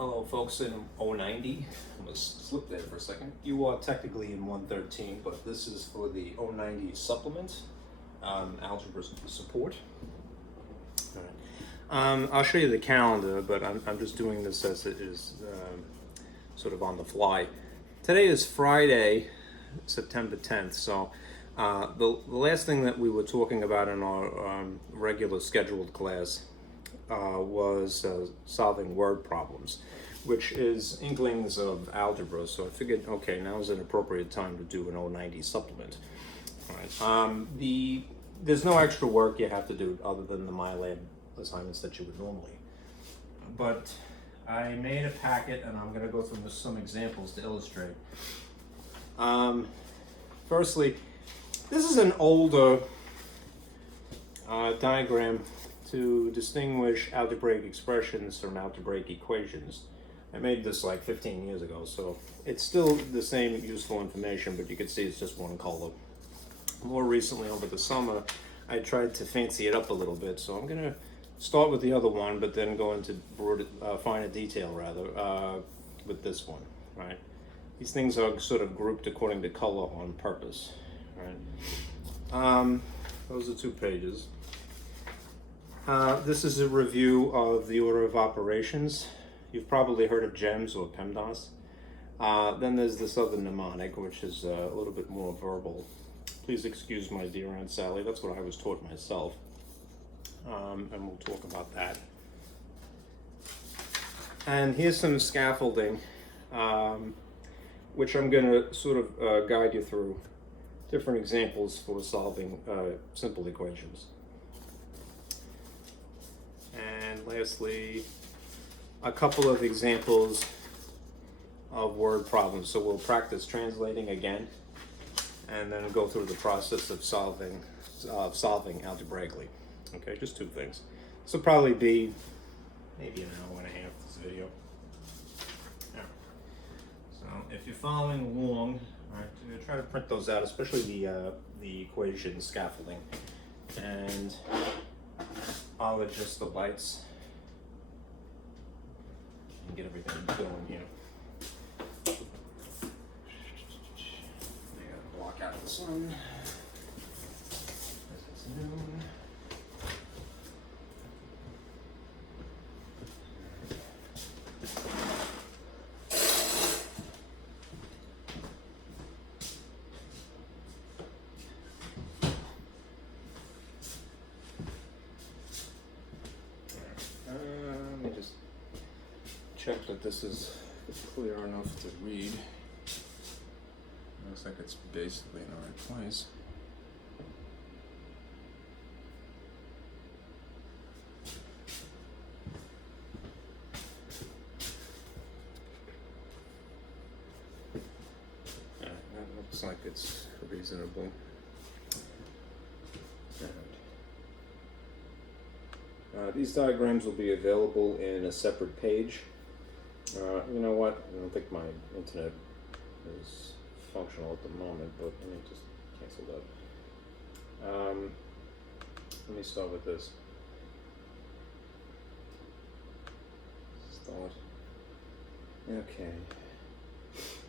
Hello folks in 090, I'm going to slip there for a second. You are technically in 113, but this is for the 090 supplement, algebra support. All right. I'll show you the calendar, but I'm just doing this as it is sort of on the fly. Today is Friday, September 10th, so the last thing that we were talking about in our regular scheduled class was solving word problems, which is inklings of algebra. So I figured, okay, now is an appropriate time to do an 090 supplement. All right. There's no extra work you have to do other than the MyLab assignments that you would normally. But I made a packet, and I'm going to go through some examples to illustrate. Firstly, this is an older diagram to distinguish algebraic expressions from algebraic equations. I made this like 15 years ago, so it's still the same useful information, but you can see it's just one color. More recently, over the summer, I tried to fancy it up a little bit, so I'm going to start with the other one, but then go into finer detail, with this one, right? These things are sort of grouped according to color on purpose, right? Those are 2 pages. This is a review of the order of operations. You've probably heard of GEMS or PEMDAS. Then there's this other mnemonic, which is a little bit more verbal. Please excuse my dear Aunt Sally, that's what I was taught myself. And we'll talk about that. And here's some scaffolding, which I'm going to sort of guide you through different examples for solving simple equations. And lastly, a couple of examples of word problems. So we'll practice translating again, and then go through the process of solving algebraically. Okay, just 2 things. This will probably be maybe an hour and a half, this video. Yeah. So if you're following along, all right, try to print those out, especially the equation scaffolding. And I'll adjust the lights and get everything going here. I gotta block out the sun as it's noon. Let me just check that this is clear enough to read. Looks like it's basically in the right place. Yeah, that looks like it's reasonable. These diagrams will be available in a separate page. You know what? I don't think my internet is functional at the moment, but let me just cancel that. Let me start with this. Start. Okay.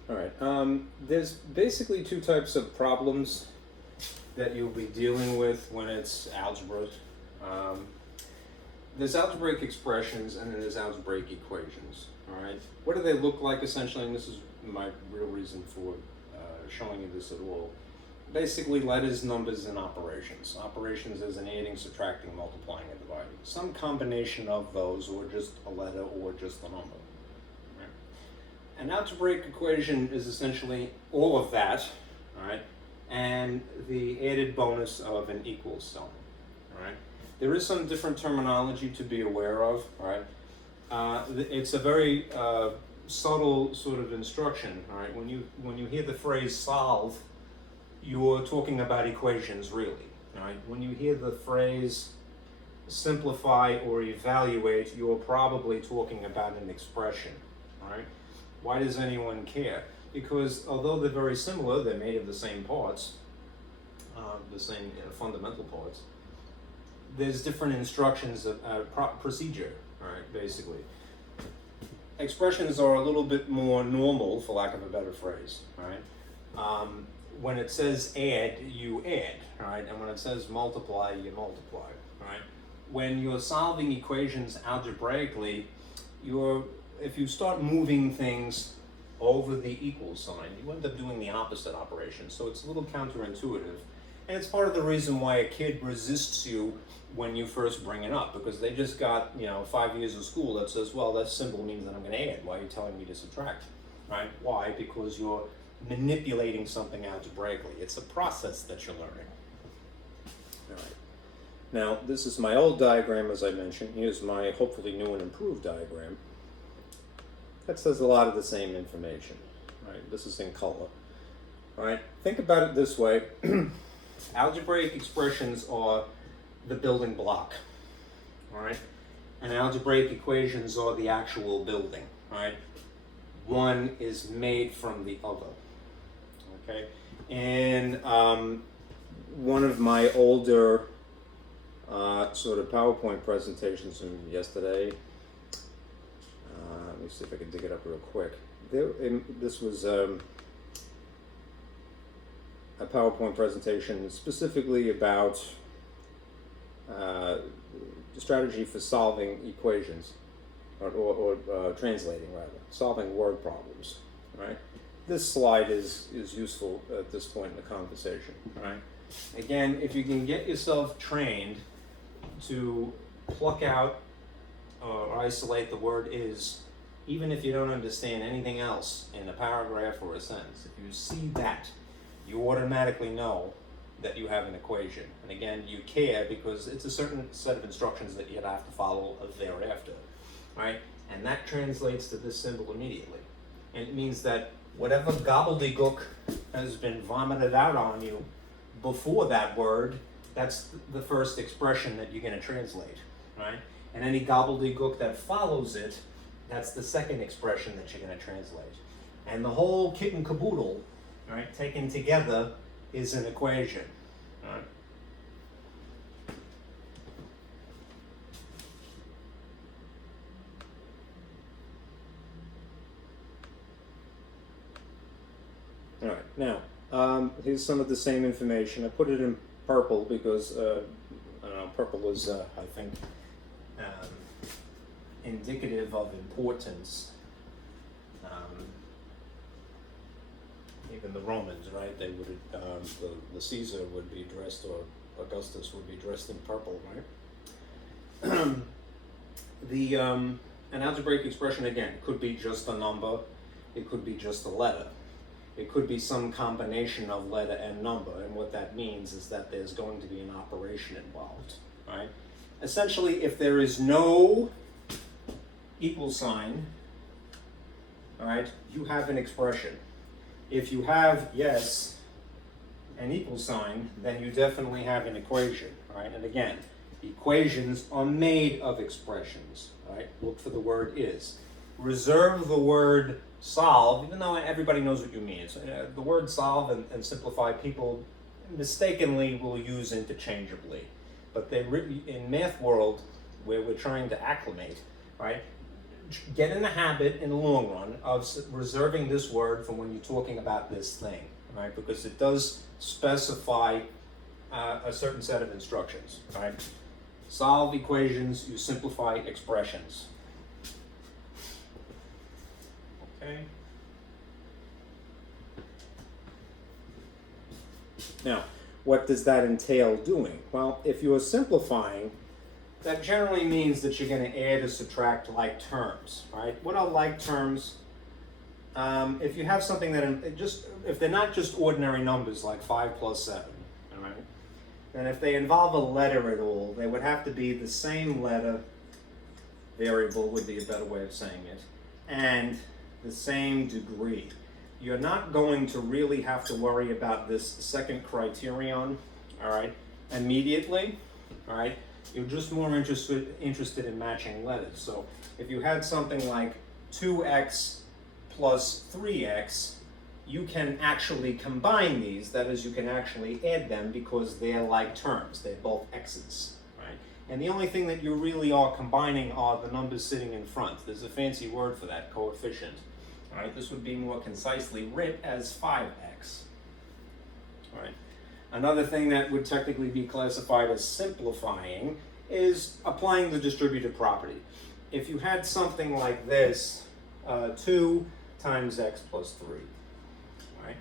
All right. There's basically 2 types of problems that you'll be dealing with when it's algebra. There's algebraic expressions, and then there's algebraic equations. All right. What do they look like essentially? And this is my real reason for showing you this at all. Basically, letters, numbers, and operations. Operations is an adding, subtracting, multiplying, and dividing. Some combination of those, or just a letter, or just a number. Right? An algebraic equation is essentially all of that, all right, and the added bonus of an equals sign. All right. There is some different terminology to be aware of, right? It's a very subtle sort of instruction, all right? When you hear the phrase solve, you're talking about equations, really, all right? When you hear the phrase simplify or evaluate, you're probably talking about an expression, all right? Why does anyone care? Because although they're very similar, they're made of the same parts, the same fundamental parts. There's different instructions of procedure, all right, basically. expressions are a little bit more normal, for lack of a better phrase, right? When it says add, you add, right? And when it says multiply, you multiply, right? When you're solving equations algebraically, if you start moving things over the equal sign, you end up doing the opposite operation. So it's a little counterintuitive. And it's part of the reason why a kid resists you when you first bring it up, because they just got, 5 years of school that says, well, that symbol means that I'm going to add. Why are you telling me to subtract? Right? Why? Because you're manipulating something algebraically. It's a process that you're learning. All right. Now, this is my old diagram, as I mentioned. Here's my hopefully new and improved diagram. That says a lot of the same information. Right? This is in color. All right. Think about it this way. Algebraic expressions are the building block. All right. And algebraic equations are the actual building. Right. One is made from the other. Okay. And one of my older sort of PowerPoint presentations from yesterday. Let me see if I can dig it up real quick. This was a PowerPoint presentation specifically about the strategy for solving equations, or translating rather, solving word problems. Right. This slide is useful at this point in the conversation. Right. Again, if you can get yourself trained to pluck out or isolate the word is, even if you don't understand anything else in a paragraph or a sentence, if you see that, you automatically know that you have an equation. And again, you care because it's a certain set of instructions that you'd have to follow thereafter, right? And that translates to this symbol immediately. And it means that whatever gobbledygook has been vomited out on you before that word, that's the first expression that you're going to translate, right? And any gobbledygook that follows it, that's the second expression that you're going to translate. And the whole kit and caboodle, right, taken together is an equation, right? All right, now, here's some of the same information. I put it in purple because, I don't know, purple is, I think, indicative of importance. Even the Romans, right? They would, the Caesar would be dressed, or Augustus would be dressed in purple, right? An algebraic expression, again, could be just a number. It could be just a letter. It could be some combination of letter and number, and what that means is that there's going to be an operation involved, right? Essentially, if there is no equal sign, all right, you have an expression. If you have, yes, an equal sign, then you definitely have an equation, right? And again, equations are made of expressions, right? Look for the word is. Reserve the word solve, even though everybody knows what you mean. So, the word solve and simplify people mistakenly will use interchangeably. But they in math world, where we're trying to acclimate, right? Get in the habit in the long run of reserving this word for when you're talking about this thing, right? Because it does specify a certain set of instructions, right? Solve equations, you simplify expressions. Okay. Now, what does that entail doing? Well, if you're simplifying, that generally means that you're going to add or subtract like terms, right? What are like terms? If you have something that if they're not just ordinary numbers like 5 plus 7, all right? Then if they involve a letter at all, they would have to be the same letter, variable would be a better way of saying it, and the same degree. You're not going to really have to worry about this second criterion, all right, immediately, all right? You're just more interested in matching letters. So if you had something like 2x plus 3x, you can actually combine these. That is, you can actually add them because they're like terms. They're both x's, right? And the only thing that you really are combining are the numbers sitting in front. There's a fancy word for that, coefficient. All right, this would be more concisely writ as 5x. All right. Another thing that would technically be classified as simplifying is applying the distributive property. If you had something like this, 2 times x plus 3, right?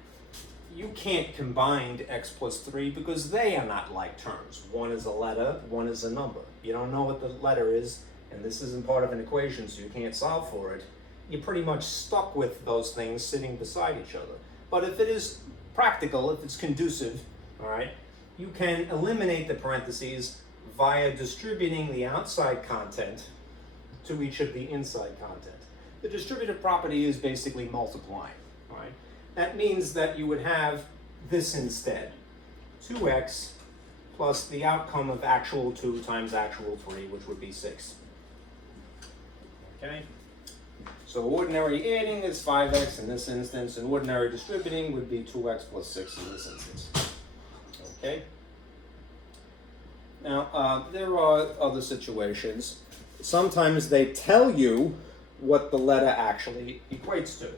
You can't combine x plus 3 because they are not like terms. One is a letter, one is a number. You don't know what the letter is, and this isn't part of an equation, so you can't solve for it. You're pretty much stuck with those things sitting beside each other. But if it is practical, if it's conducive, all right, you can eliminate the parentheses via distributing the outside content to each of the inside content. The distributive property is basically multiplying, all right? That means that you would have this instead, 2x plus the outcome of actual 2 times actual 3, which would be 6. Okay? So ordinary adding is 5x in this instance, and ordinary distributing would be 2x plus 6 in this instance. Okay? Now, there are other situations. Sometimes they tell you what the letter actually equates to.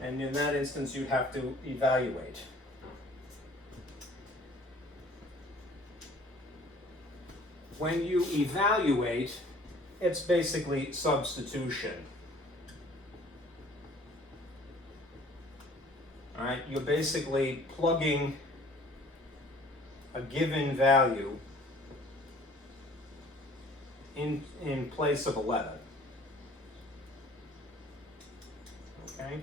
And in that instance, you have to evaluate. When you evaluate, it's basically substitution. All right, you're basically plugging a given value in place of a letter. Okay?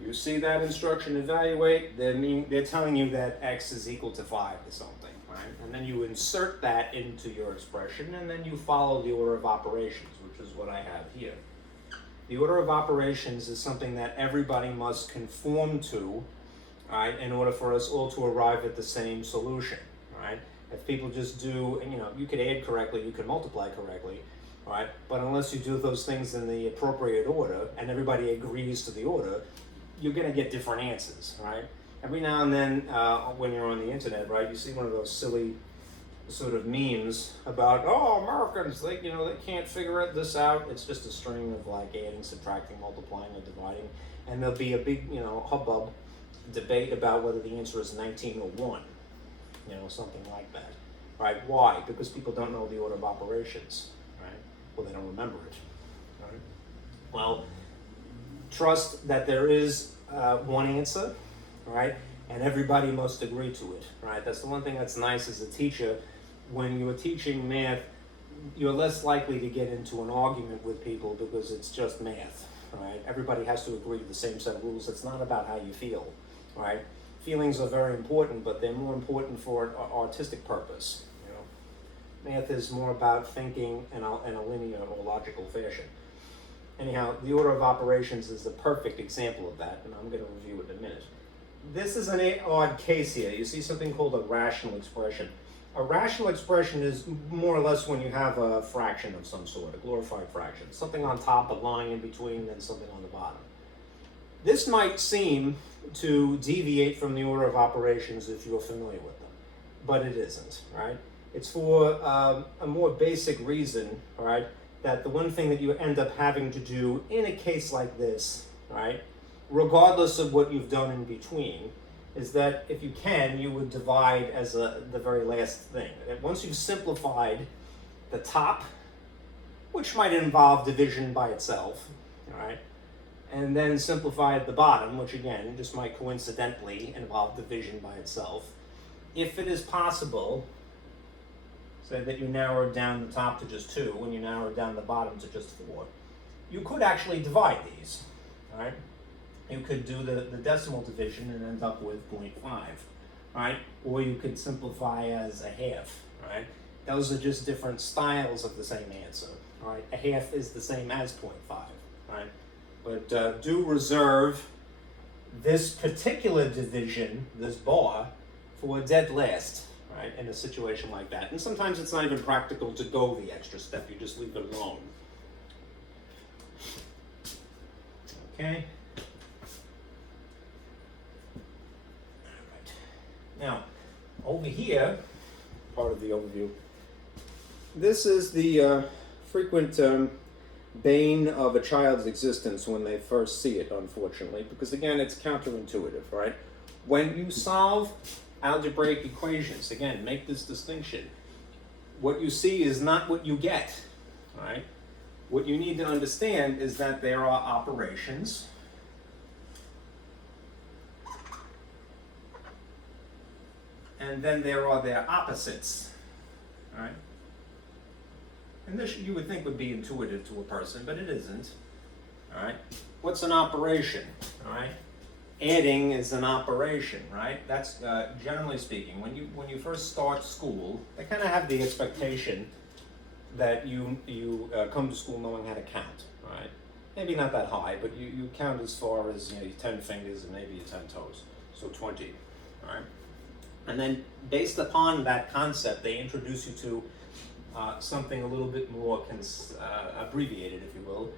You see that instruction, evaluate, they're telling you that x is equal to 5 or something, right? And then you insert that into your expression, and then you follow the order of operations, which is what I have here. The order of operations is something that everybody must conform to, right, in order for us all to arrive at the same solution, right? If people just do, and you could add correctly, you can multiply correctly, right? But unless you do those things in the appropriate order, and everybody agrees to the order, you're going to get different answers, right? Every now and then, when you're on the internet, right, you see one of those silly sort of memes about, oh, Americans, they can't figure this out. It's just a string of like adding, subtracting, multiplying, or dividing, and there'll be a big, hubbub debate about whether the answer is 19 or 1, something like that, right? Why? Because people don't know the order of operations, right? Well, they don't remember it, right? Well, trust that there is one answer, right? And everybody must agree to it, right? That's the one thing that's nice as a teacher. When you're teaching math, you're less likely to get into an argument with people because it's just math, right? Everybody has to agree to the same set of rules. It's not about how you feel, right? Feelings are very important, but they're more important for an artistic purpose, Math is more about thinking in a linear or logical fashion. Anyhow, the order of operations is a perfect example of that, and I'm going to review it in a minute. This is an odd case here. You see something called a rational expression. A rational expression is more or less when you have a fraction of some sort, a glorified fraction. Something on top, a line in between, then something on the bottom. This might seem to deviate from the order of operations if you're familiar with them, but it isn't, right? It's for a more basic reason, right? That the one thing that you end up having to do in a case like this, right, regardless of what you've done in between, is that if you can, you would divide as the very last thing. And once you've simplified the top, which might involve division by itself, right, and then simplified the bottom, which again just might coincidentally involve division by itself, if it is possible, say that you narrowed down the top to just 2 and you narrowed down the bottom to just 4, you could actually divide these, right? You could do the decimal division and end up with 0.5, right? Or you could simplify as a half, right? Those are just different styles of the same answer, right? A half is the same as 0.5, right? But do reserve this particular division, this bar, for dead last, right, in a situation like that. And sometimes it's not even practical to go the extra step, you just leave it alone. Okay? All right. Now, over here, part of the overview. This is the frequent bane of a child's existence when they first see it, unfortunately, because again, it's counterintuitive, right? When you solve algebraic equations, again, make this distinction. What you see is not what you get, right? What you need to understand is that there are operations and then there are their opposites, right? And this you would think would be intuitive to a person, but it isn't, all right? What's an operation, all right? Adding is an operation, right? That's generally speaking, when you first start school, they kind of have the expectation that you come to school knowing how to count, right? Maybe not that high, but you count as far as 10 fingers and maybe 10 toes, so 20, all right? And then based upon that concept, they introduce you to something a little bit more abbreviated, if you will,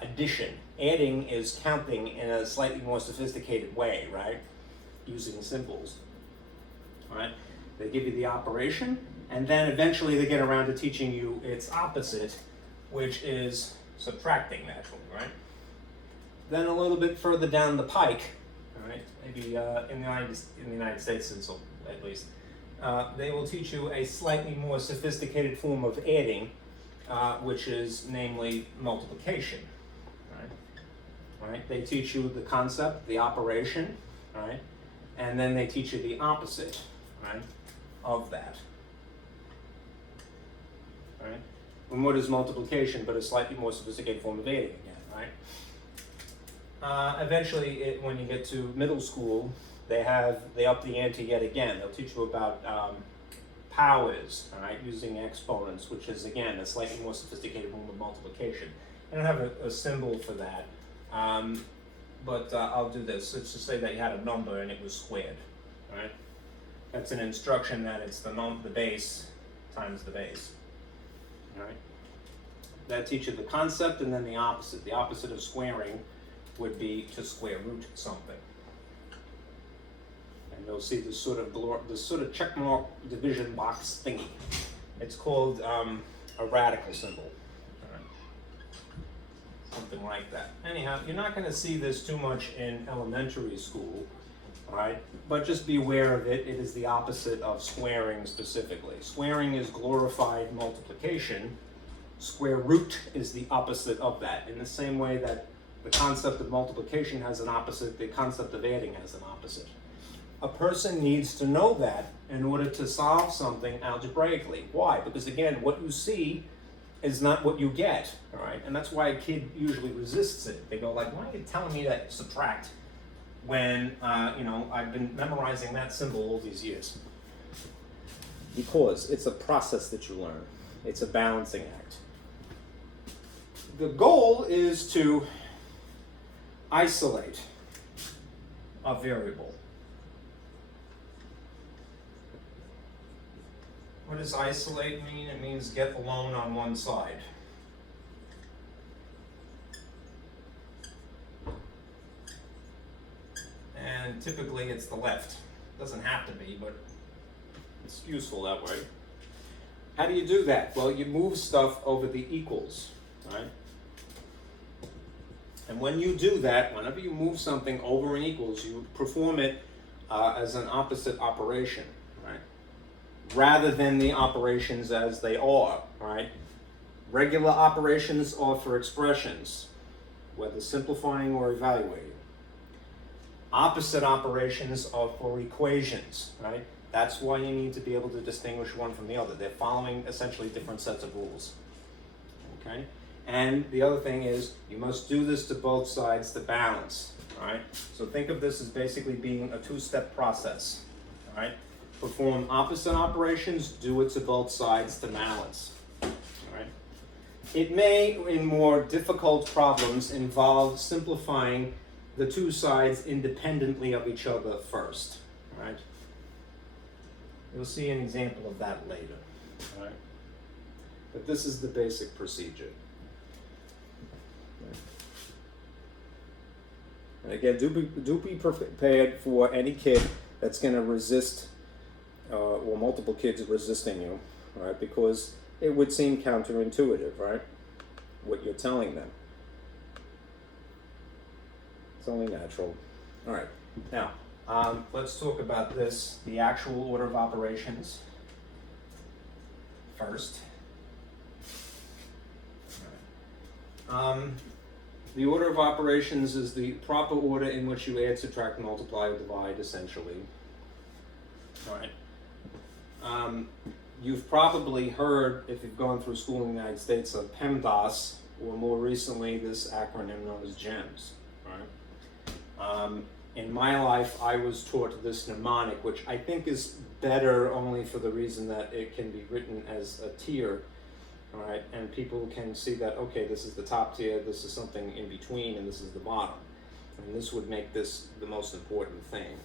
addition. Adding is counting in a slightly more sophisticated way, right? Using symbols, all right? They give you the operation, and then eventually they get around to teaching you its opposite, which is subtracting, naturally, right? Then a little bit further down the pike, all right, maybe in the United States, at least, they will teach you a slightly more sophisticated form of adding, which is namely multiplication. Right? They teach you the concept, the operation, right? And then they teach you the opposite, right, of that. Right? And what is multiplication but a slightly more sophisticated form of adding again, right? Eventually, when you get to middle school, they up the ante yet again. They'll teach you about powers, all right, using exponents, which is again a slightly more sophisticated form of multiplication. I don't have a symbol for that. But I'll do this. Let's just say that you had a number and it was squared, right? That's an instruction that it's the base times the base, all right? That teaches the concept and then the opposite. The opposite of squaring would be to square root something. And you'll see this sort of check mark division box thingy. It's called a radical symbol. Something like that. Anyhow, you're not going to see this too much in elementary school, all right? But just be aware of it. It is the opposite of squaring specifically. Squaring is glorified multiplication. Square root is the opposite of that. In the same way that the concept of multiplication has an opposite, the concept of adding has an opposite. A person needs to know that in order to solve something algebraically. Why? Because again, what you see is not what you get, all right? And that's why a kid usually resists it. They go like, why are you telling me to subtract when, I've been memorizing that symbol all these years? Because it's a process that you learn. It's a balancing act. The goal is to isolate a variable. What does isolate mean? It means get alone on one side. And typically it's the left. Doesn't have to be, but it's useful that way. How do you do that? Well, you move stuff over the equals, right? And when you do that, whenever you move something over an equals, you perform it as an opposite operation, right? Rather than the operations as they are, right? Regular operations are for expressions, whether simplifying or evaluating. Opposite operations are for equations, right? That's why you need to be able to distinguish one from the other. They're following essentially different sets of rules, okay? And the other thing is, you must do this to both sides to balance, all right? So think of this as basically being a two-step process, all right? Perform opposite operations, do it to both sides to balance. All right? It may, in more difficult problems, involve simplifying the two sides independently of each other first. All right? You'll see an example of that later. All right? But this is the basic procedure. And again, do be prepared for any kid that's going to resist or multiple kids resisting you, right? Because it would seem counterintuitive, right? What you're telling them. It's only natural. All right. Now, let's talk about this, the actual order of operations first. The order of operations is the proper order in which you add, subtract, multiply, or divide, essentially. All right. You've probably heard, if you've gone through school in the United States, of PEMDAS, or more recently, this acronym known as GEMS. Right? In my life, I was taught this mnemonic, which I think is better only for the reason that it can be written as a tier. All right, and people can see that, okay, this is the top tier, this is something in between, and this is the bottom. And this would make this the most important thing.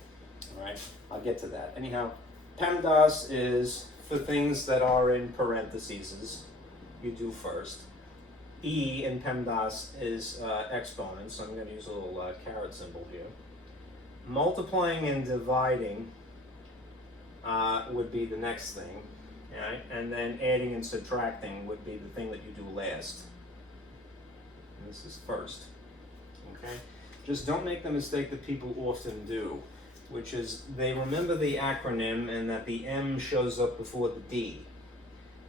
All right, I'll get to that. Anyhow, PEMDAS is for things that are in parentheses, you do first. E in PEMDAS is exponents, so I'm going to use a little caret symbol here. Multiplying and dividing would be the next thing. Right? And then adding and subtracting would be the thing that you do last. And this is first. Okay? Just don't make the mistake that people often do, which is they remember the acronym and that the M shows up before the D,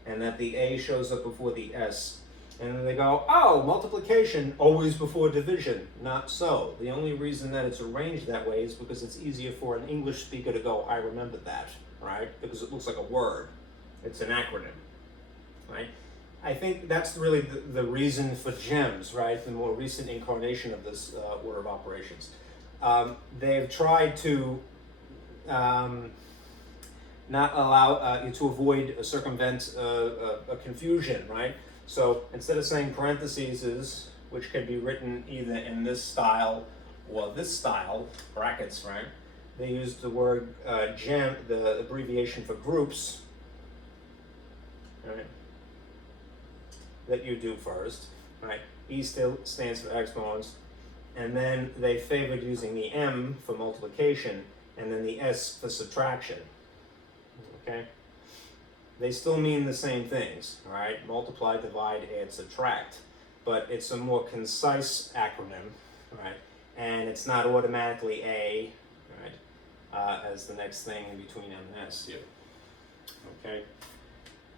and that the A shows up before the S. And then they go, oh, multiplication always before division. Not so. The only reason that it's arranged that way is because it's easier for an English speaker to go, I remember that, right? Because it looks like a word. It's an acronym, right? I think that's really the reason for GEMS, right? The more recent incarnation of this order of operations. They've tried to not allow you to avoid circumvent a confusion, right? So instead of saying parentheses, which can be written either in this style or this style, brackets, right? They use the word GEM, the abbreviation for groups, right, that you do first, right? E still stands for exponents, and then they favored using the M for multiplication, and then the S for subtraction, okay? They still mean the same things, all right? Multiply, divide, add, subtract, but it's a more concise acronym, right? And it's not automatically A, right, as the next thing in between M and S here, okay?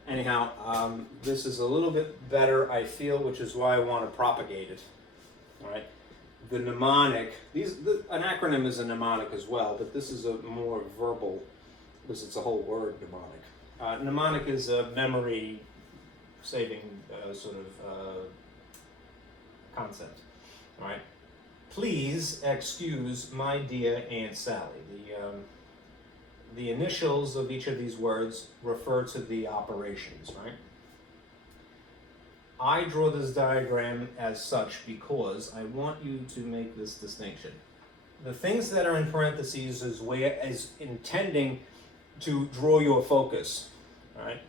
Anyhow, this is a little bit better, I feel, which is why I want to propagate it. All right, the mnemonic. An acronym is a mnemonic as well, but this is a more verbal, because it's a whole word, mnemonic. Mnemonic is a memory-saving sort of concept. All right. Please excuse my dear Aunt Sally. The initials of each of these words refer to the operations, right? I draw this diagram as such because I want you to make this distinction. The things that are in parentheses is intending to draw your focus, all right?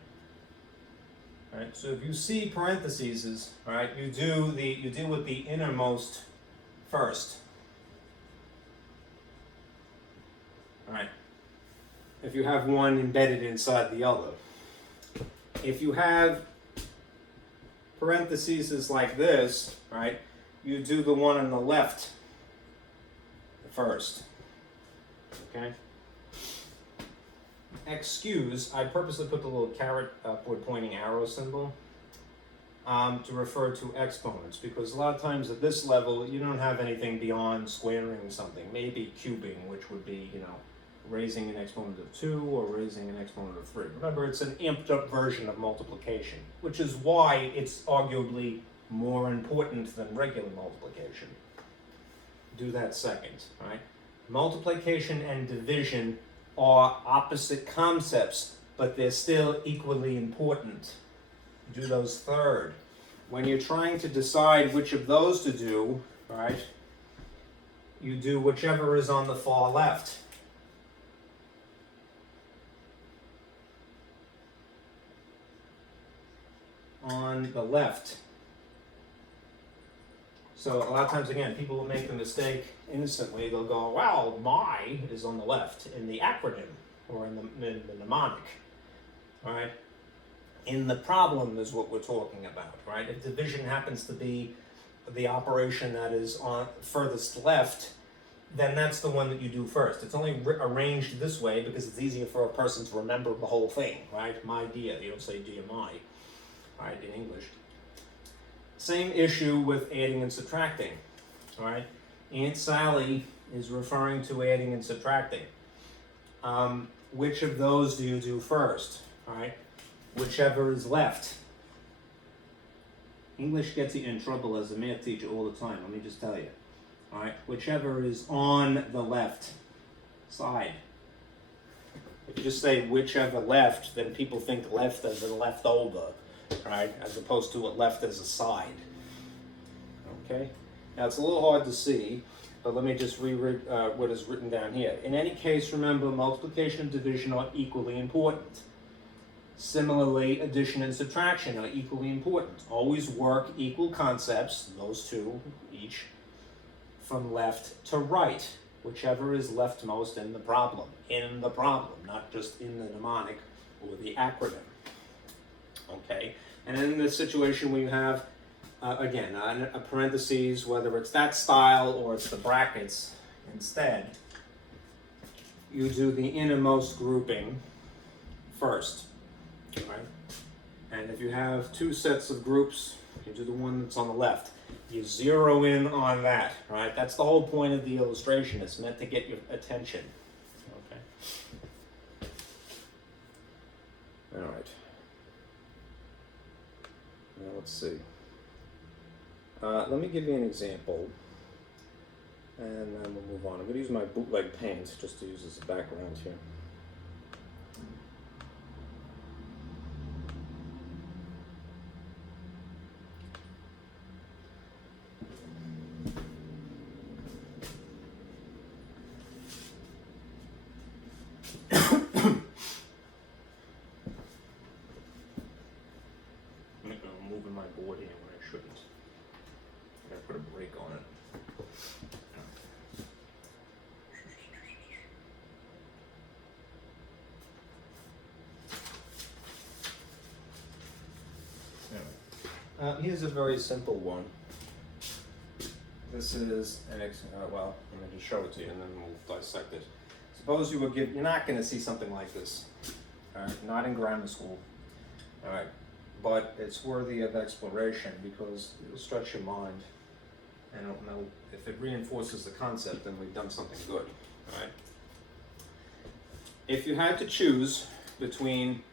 All right, so if you see parentheses, all right, you deal with the innermost first. All right. If you have one embedded inside the other. If you have parentheses like this, right, you do the one on the left first, okay? Excuse, I purposely put the little caret upward pointing arrow symbol to refer to exponents, because a lot of times at this level, you don't have anything beyond squaring something, maybe cubing, which would be, raising an exponent of 2 or raising an exponent of 3. Remember, it's an amped up version of multiplication, which is why it's arguably more important than regular multiplication. Do that second, all right? Multiplication and division are opposite concepts, but they're still equally important. Do those third. When you're trying to decide which of those to do, all right, you do whichever is on the far left. On the left. So a lot of times, again, people will make the mistake innocently. They'll go, wow, my is on the left in the acronym. or in the mnemonic, right? In the problem is what we're talking about, right? If division happens to be the operation that is on furthest left, then that's the one that you do first. It's only arranged this way because it's easier for a person to remember the whole thing, right? My dear, you don't say dear my, right, in English. Same issue with adding and subtracting, right? Aunt Sally is referring to adding and subtracting. Which of those do you do first, right? Whichever is left. English gets you in trouble as a math teacher all the time, let me just tell you. All right, whichever is on the left side. If you just say whichever left, then people think left as in leftover, right? As opposed to a left as a side. Okay? Now it's a little hard to see, but let me just reread what is written down here. In any case, remember, multiplication and division are equally important. Similarly, addition and subtraction are equally important. Always work equal concepts, those two each, from left to right, whichever is leftmost in the problem, not just in the mnemonic or the acronym. Okay, and in this situation we have, again, a parentheses, whether it's that style or it's the brackets instead, you do the innermost grouping first, right? And if you have two sets of groups, you do the one that's on the left. You zero in on that, right? That's the whole point of the illustration. It's meant to get your attention. Okay. All right. Now let's see. Let me give you an example, and then we'll move on. I'm going to use my bootleg paint just to use as a background here. Moving my board here when I shouldn't. I gotta put a break on it. Anyway, here's a very simple one. This is an well, let me just show it to you and then we'll dissect it. Suppose you were given, you're not going to see something like this, all right? Not in grammar school, all right? But it's worthy of exploration because it'll stretch your mind, and it'll know if it reinforces the concept, then we've done something good, all right? If you had to choose between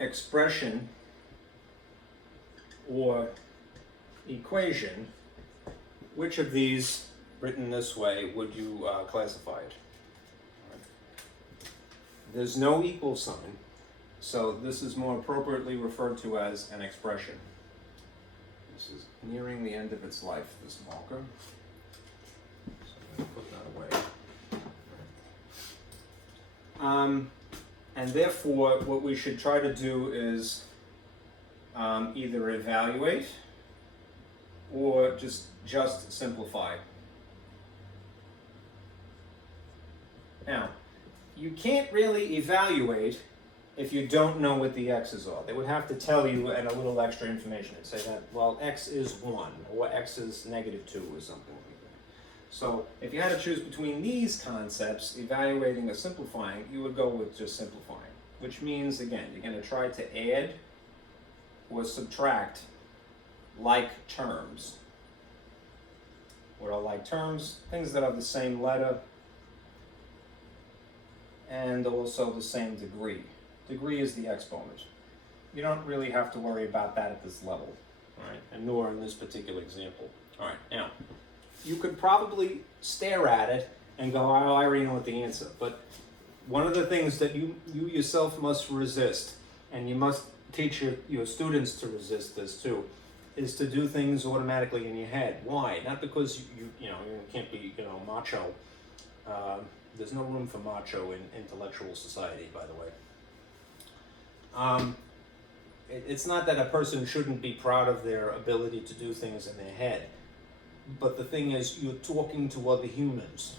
expression or equation, which of these written this way would you classify it? All right. There's no equal sign. So this is more appropriately referred to as an expression. This is nearing the end of its life, this marker. So I'm going to put that away. And therefore, what we should try to do is either evaluate or just simplify. Now, you can't really evaluate if you don't know what the x's are. They would have to tell you and a little extra information and say that, well, x is 1 or x is -2 or something like that. So if you had to choose between these concepts, evaluating or simplifying, you would go with just simplifying, which means, again, you're going to try to add or subtract like terms. What are like terms? Things that are the same letter and also the same degree. Degree is the exponent. You don't really have to worry about that at this level, all right? And nor in this particular example. All right, now, you could probably stare at it and go, oh, I already know what the answer. But one of the things that you yourself must resist, and you must teach your students to resist this too, is to do things automatically in your head. Why? Not because you can't be macho. There's no room for macho in intellectual society, by the way. It's not that a person shouldn't be proud of their ability to do things in their head, but the thing is, you're talking to other humans,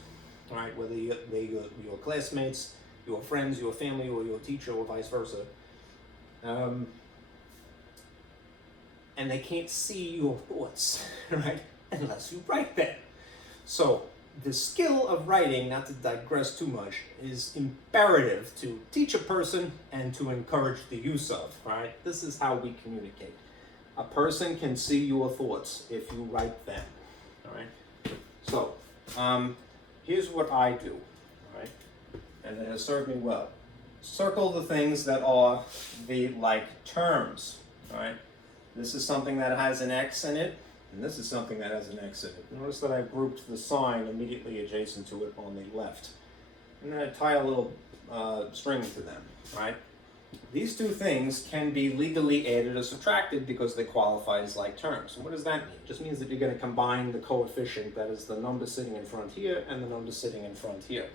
right? Whether they're your classmates, your friends, your family, or your teacher, or vice versa. And they can't see your thoughts, right? Unless you write them. So the skill of writing, not to digress too much, is imperative to teach a person and to encourage the use of, right? This is how we communicate. A person can see your thoughts if you write them, all right? So here's what I do, all right? And it has served me well. Circle the things that are the like terms, all right? This is something that has an X in it, and this is something that has an X in it. Notice that I grouped the sign immediately adjacent to it on the left. And then I tie a little string to them, right? These two things can be legally added or subtracted because they qualify as like terms. And what does that mean? It just means that you're going to combine the coefficient, that is the number sitting in front here and the number sitting in front here.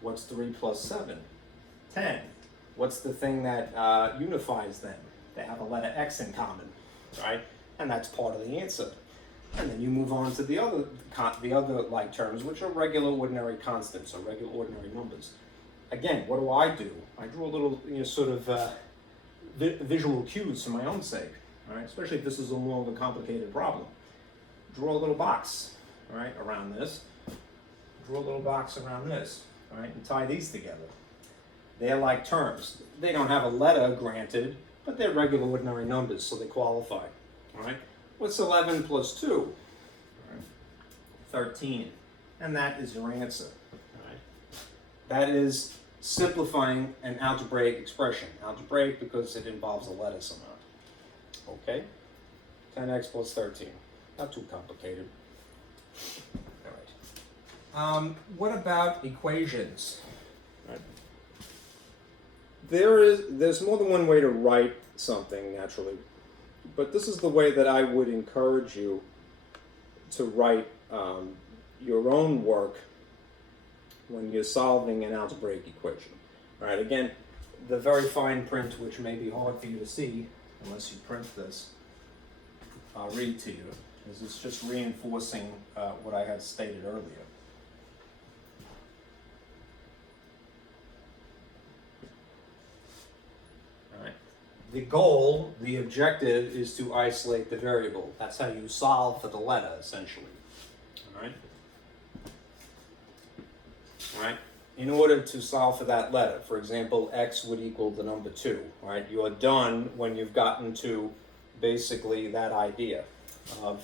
What's 3 plus 7? 10. What's the thing that unifies them? They have a letter X in common, right? And that's part of the answer. And then you move on to the other like terms, which are regular ordinary constants or regular ordinary numbers. Again, what do? I draw a little, sort of visual cues for my own sake, all right? Especially if this is a long and complicated problem. Draw a little box, all right, around this. Draw a little box around this, all right, and tie these together. They're like terms. They don't have a letter granted, but they're regular ordinary numbers, so they qualify, all right? What's 11 plus 2? All right. 13. And that is your answer, all right? That is simplifying an algebraic expression. Algebraic because it involves a letter somehow. Okay? 10x plus 13. Not too complicated. All right. What about equations? Right. There's more than one way to write something naturally, but this is the way that I would encourage you to write your own work when you're solving an algebraic equation. All right, again, the very fine print, which may be hard for you to see unless you print this, I'll read to you, because it's just reinforcing what I had stated earlier. All right. The goal, the objective, is to isolate the variable. That's how you solve for the letter, essentially. All right. All right. In order to solve for that letter, for example, x would equal the number 2. All right. You are done when you've gotten to basically that idea of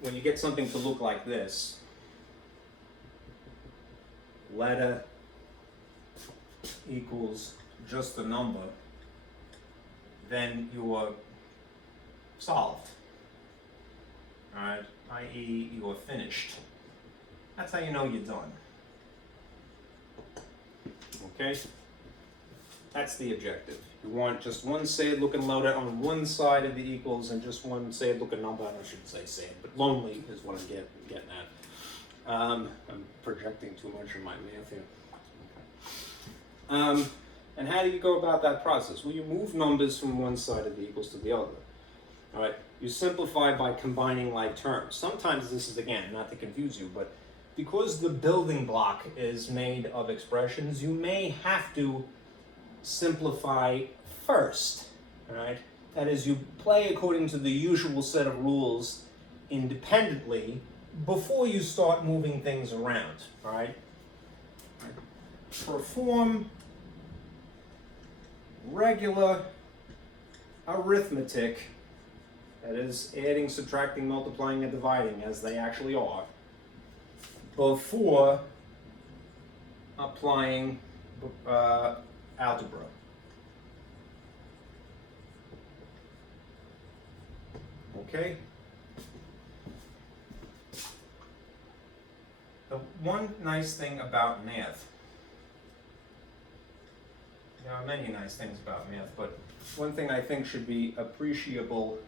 when you get something to look like this, letter equals just a number, then you are solved. All right, i.e. you are finished. That's how you know you're done. Okay? That's the objective. You want just one sad looking letter on one side of the equals and just one sad looking number. I shouldn't say sad, but lonely is what I'm getting at. I'm projecting too much in my math here. Okay. And how do you go about that process? Well, you move numbers from one side of the equals to the other. All right. You simplify by combining like terms. Sometimes this is, again, not to confuse you, but because the building block is made of expressions, you may have to simplify first, all right? That is, you play according to the usual set of rules independently before you start moving things around, all right? Perform regular arithmetic, that is, adding, subtracting, multiplying, and dividing as they actually are, before applying algebra. Okay? The one nice thing about math, there are many nice things about math, but one thing I think should be appreciable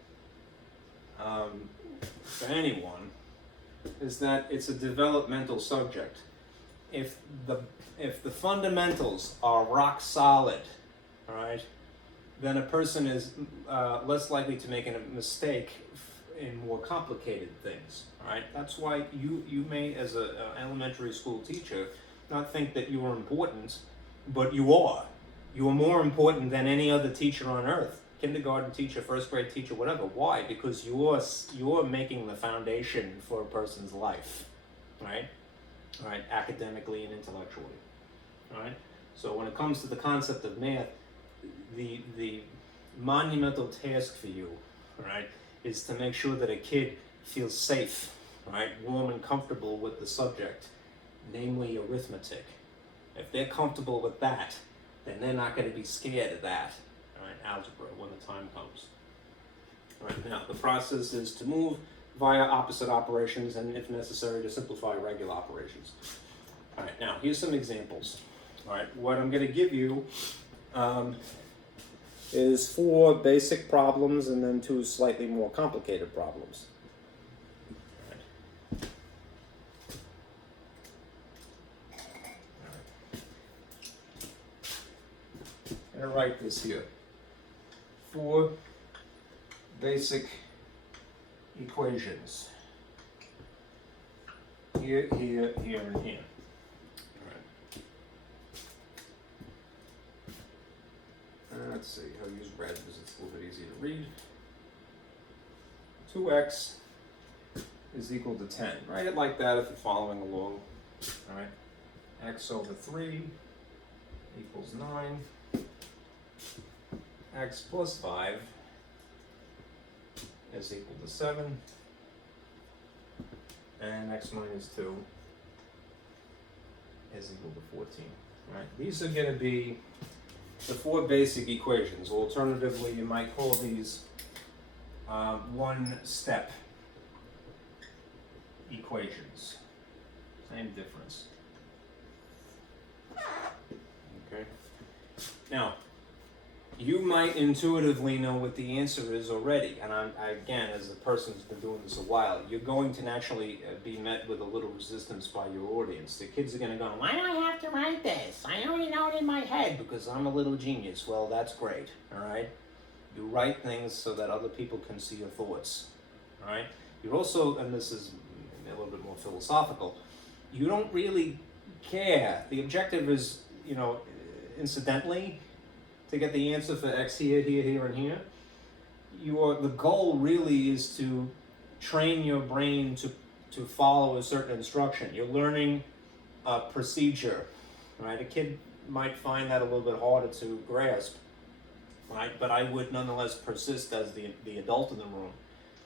for anyone is that it's a developmental subject. If the fundamentals are rock solid, all right, then a person is less likely to make a mistake in more complicated things. All right, that's why you may, as an elementary school teacher, not think that you are important, but you are. You are more important than any other teacher on earth. Kindergarten teacher, first grade teacher, whatever. Why? Because you're making the foundation for a person's life, right? All right, academically and intellectually. All right. So when it comes to the concept of math, the monumental task for you, right, is to make sure that a kid feels safe, right, warm and comfortable with the subject, namely arithmetic. If they're comfortable with that, then they're not going to be scared of that, all right, algebra, when the time comes. All right, now the process is to move via opposite operations and, if necessary, to simplify regular operations. All right, now here's some examples. All right, what I'm going to give you is 4 basic problems and then 2 slightly more complicated problems. I'm going to write this here. 4 basic equations. Here, here, here, and here. Let's see, I'll use red because it's a little bit easier to read. 2x is equal to 10. Write it like that if you're following along. All right. X over 3 equals 9. X plus 5 is equal to 7. And x minus 2 is equal to 14. All right. These are going to be the 4 basic equations. Alternatively, you might call these one-step equations. Same difference. Okay. Now, you might intuitively know what the answer is already, and again, as a person who's been doing this a while, you're going to naturally be met with a little resistance by your audience. The kids are going to go, why do I have to write this? I already know it in my head because I'm a little genius. Well, that's great, all right? You write things so that other people can see your thoughts, all right? You're also, and this is a little bit more philosophical, you don't really care. The objective is, incidentally, to get the answer for x here, here, here, and here. The goal really is to train your brain to follow a certain instruction. You're learning a procedure, right? A kid might find that a little bit harder to grasp, right? But I would nonetheless persist as the adult in the room,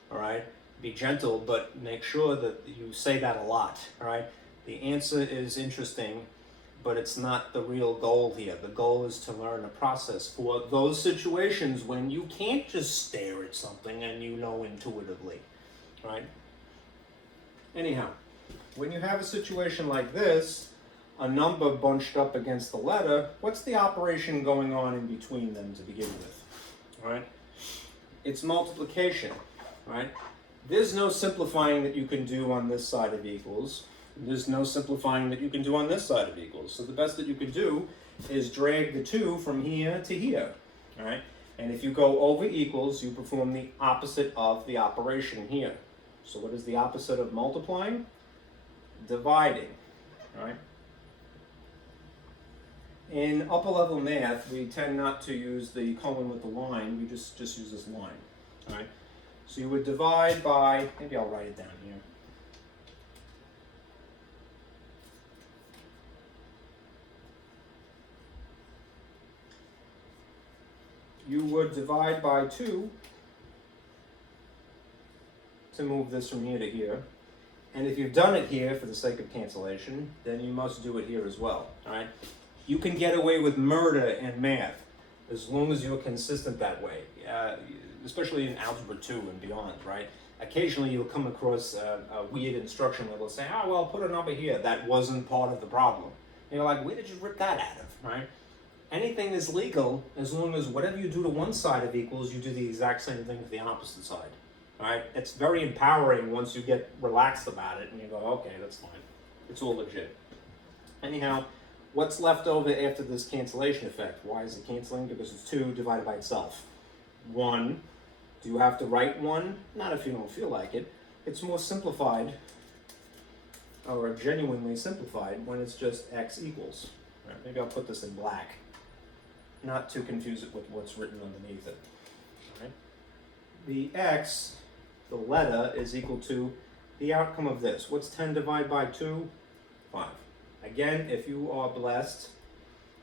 all right? Be gentle, but make sure that you say that a lot, all right? The answer is interesting, but it's not the real goal here. The goal is to learn a process for those situations when you can't just stare at something and you know intuitively, right? Anyhow, when you have a situation like this, a number bunched up against the letter, what's the operation going on in between them to begin with, right? It's multiplication, right? There's no simplifying that you can do on this side of equals. There's no simplifying that you can do on this side of equals. So the best that you can do is drag the 2 from here to here, all right? And if you go over equals, you perform the opposite of the operation here. So what is the opposite of multiplying? Dividing, all right? In upper level math, we tend not to use the colon with the line. We just use this line, all right? So you would divide by, maybe I'll write it down here. You would divide by 2 to move this from here to here. And if you've done it here for the sake of cancellation, then you must do it here as well, all right? You can get away with murder in math as long as you're consistent that way, especially in Algebra 2 and beyond, right? Occasionally you'll come across a weird instruction where they'll say, oh, well, put a number here. That wasn't part of the problem. And you're like, where did you rip that out of, right? Anything is legal as long as whatever you do to one side of equals, you do the exact same thing to the opposite side. All right? It's very empowering once you get relaxed about it and you go, okay, that's fine. It's all legit. Anyhow, what's left over after this cancellation effect? Why is it canceling? Because it's 2 divided by itself. 1. Do you have to write 1? Not if you don't feel like it. It's more simplified or genuinely simplified when it's just x equals. Right, maybe I'll put this in black, not to confuse it with what's written underneath it. Right. The x, the letter, is equal to the outcome of this. What's 10 divided by 2? 5. Again, if you are blessed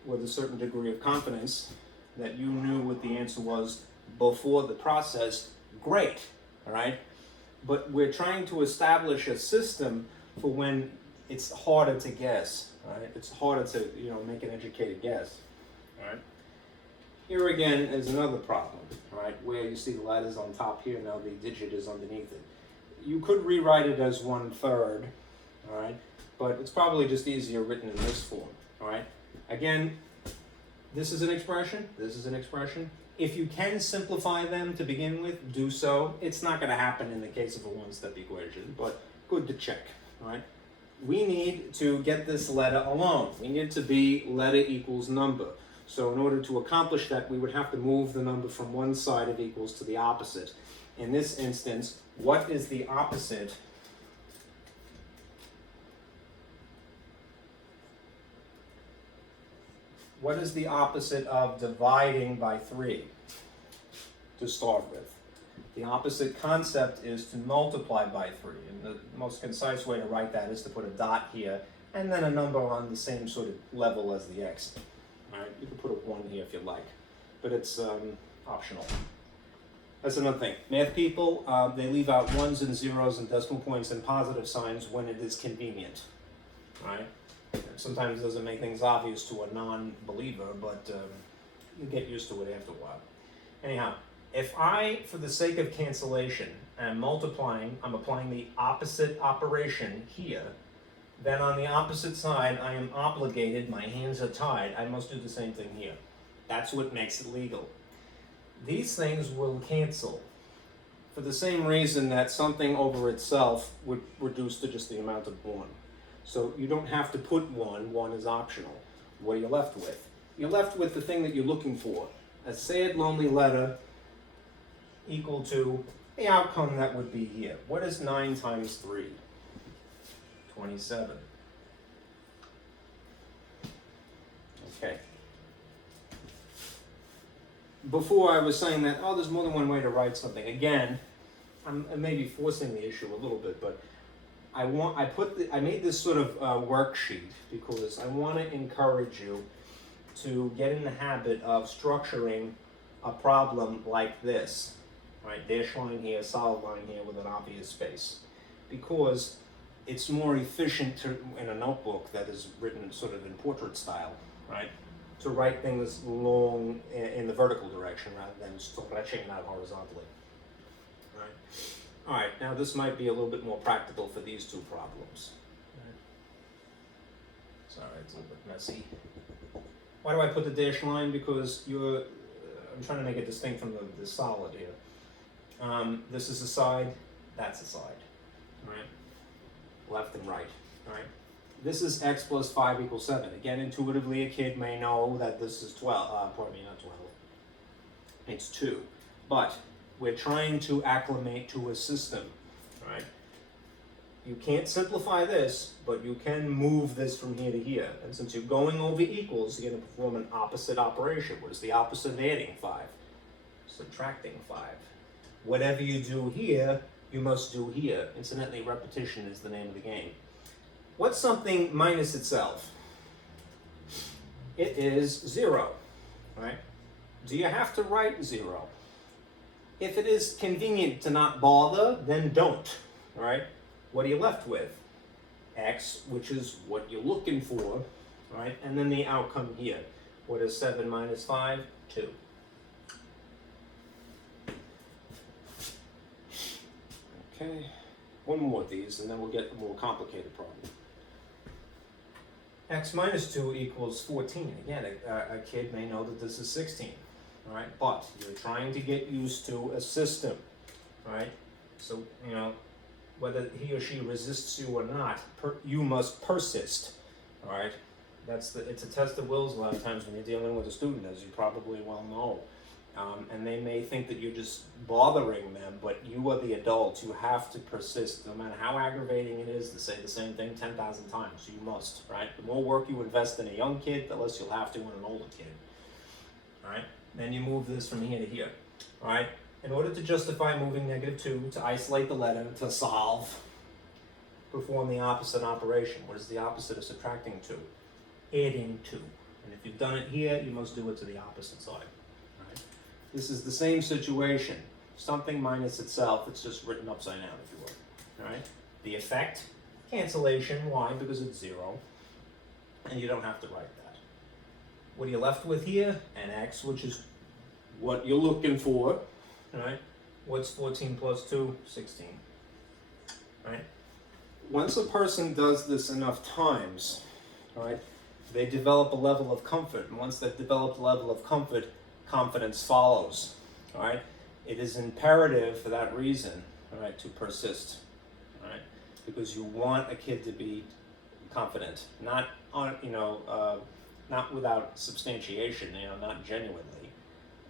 with a certain degree of confidence that you knew what the answer was before the process, great, all right? But we're trying to establish a system for when it's harder to guess, all right? It's harder to, make an educated guess, all right? Here again is another problem, all right, where you see the letters on top here, now the digit is underneath it. You could rewrite it as 1/3, all right? But it's probably just easier written in this form, all right? Again, this is an expression, this is an expression. If you can simplify them to begin with, do so. It's not going to happen in the case of a one-step equation, but good to check, all right? We need to get this letter alone. We need it to be letter equals number. So in order to accomplish that, we would have to move the number from one side of equals to the opposite. In this instance, what is the opposite of dividing by 3 to start with? The opposite concept is to multiply by 3. And the most concise way to write that is to put a dot here and then a number on the same sort of level as the x. All right, you can put a 1 here if you like, but it's optional. That's another thing. Math people, they leave out ones and zeros and decimal points and positive signs when it is convenient. All right? Sometimes it doesn't make things obvious to a non-believer, but you get used to it after a while. Anyhow, if I, for the sake of cancellation, am multiplying, I'm applying the opposite operation here, then on the opposite side, I am obligated, my hands are tied, I must do the same thing here. That's what makes it legal. These things will cancel for the same reason that something over itself would reduce to just the amount of 1. So you don't have to put 1 is optional. What are you left with? You're left with the thing that you're looking for. A sad, lonely letter equal to the outcome that would be here. What is 9 times 3? 27. Okay. Before I was saying that, there's more than one way to write something. Again, I'm maybe forcing the issue a little bit, but I made this sort of worksheet because I want to encourage you to get in the habit of structuring a problem like this, right? Dash line here, solid line here with an obvious space, because it's more efficient in a notebook that is written sort of in portrait style, right? To write things long in the vertical direction rather than stretching it out horizontally, right? All right, now this might be a little bit more practical for these two problems. Right. Sorry, it's a little bit messy. Why do I put the dash line? Because I'm trying to make it distinct from the solid here. This is a side, that's a side, all right? Left and right, all right? This is x plus 5 equals 7. Again, intuitively, a kid may know that this is 12, not 12. It's 2. But we're trying to acclimate to a system, right? You can't simplify this, but you can move this from here to here. And since you're going over equals, you're going to perform an opposite operation. What is the opposite of adding 5? Subtracting 5. Whatever you do here, you must do here. Incidentally, repetition is the name of the game. What's something minus itself? It is 0, right? Do you have to write 0? If it is convenient to not bother, then don't, all right? What are you left with? X, which is what you're looking for, right? And then the outcome here. What is 7 minus 5? 2. Okay, one more of these, and then we'll get a more complicated problem. X minus 2 equals 14. Again, a kid may know that this is 16. All right, but you're trying to get used to a system, right? So, whether he or she resists you or not, you must persist, all right? It's a test of wills a lot of times when you're dealing with a student, as you probably well know. And they may think that you're just bothering them, but you are the adult. You have to persist, no matter how aggravating it is to say the same thing 10,000 times. You must, right? The more work you invest in a young kid, the less you'll have to in an older kid. All right? Then you move this from here to here. All right? In order to justify moving -2, to isolate the letter, to solve, perform the opposite operation. What is the opposite of subtracting 2? Adding 2. And if you've done it here, you must do it to the opposite side. Right? This is the same situation. Something minus itself, it's just written upside down, if you will. All right? The effect, cancellation. Why? Because it's 0. And you don't have to write that. What are you left with here? An x, which is what you're looking for. All right? What's 14 plus 2? 16. All right? Once a person does this enough times, all right, they develop a level of comfort. And once they've developed a level of comfort, confidence follows. All right? It is imperative for that reason, all right, to persist. All right? Because you want a kid to be confident, not on, not without substantiation, not genuinely,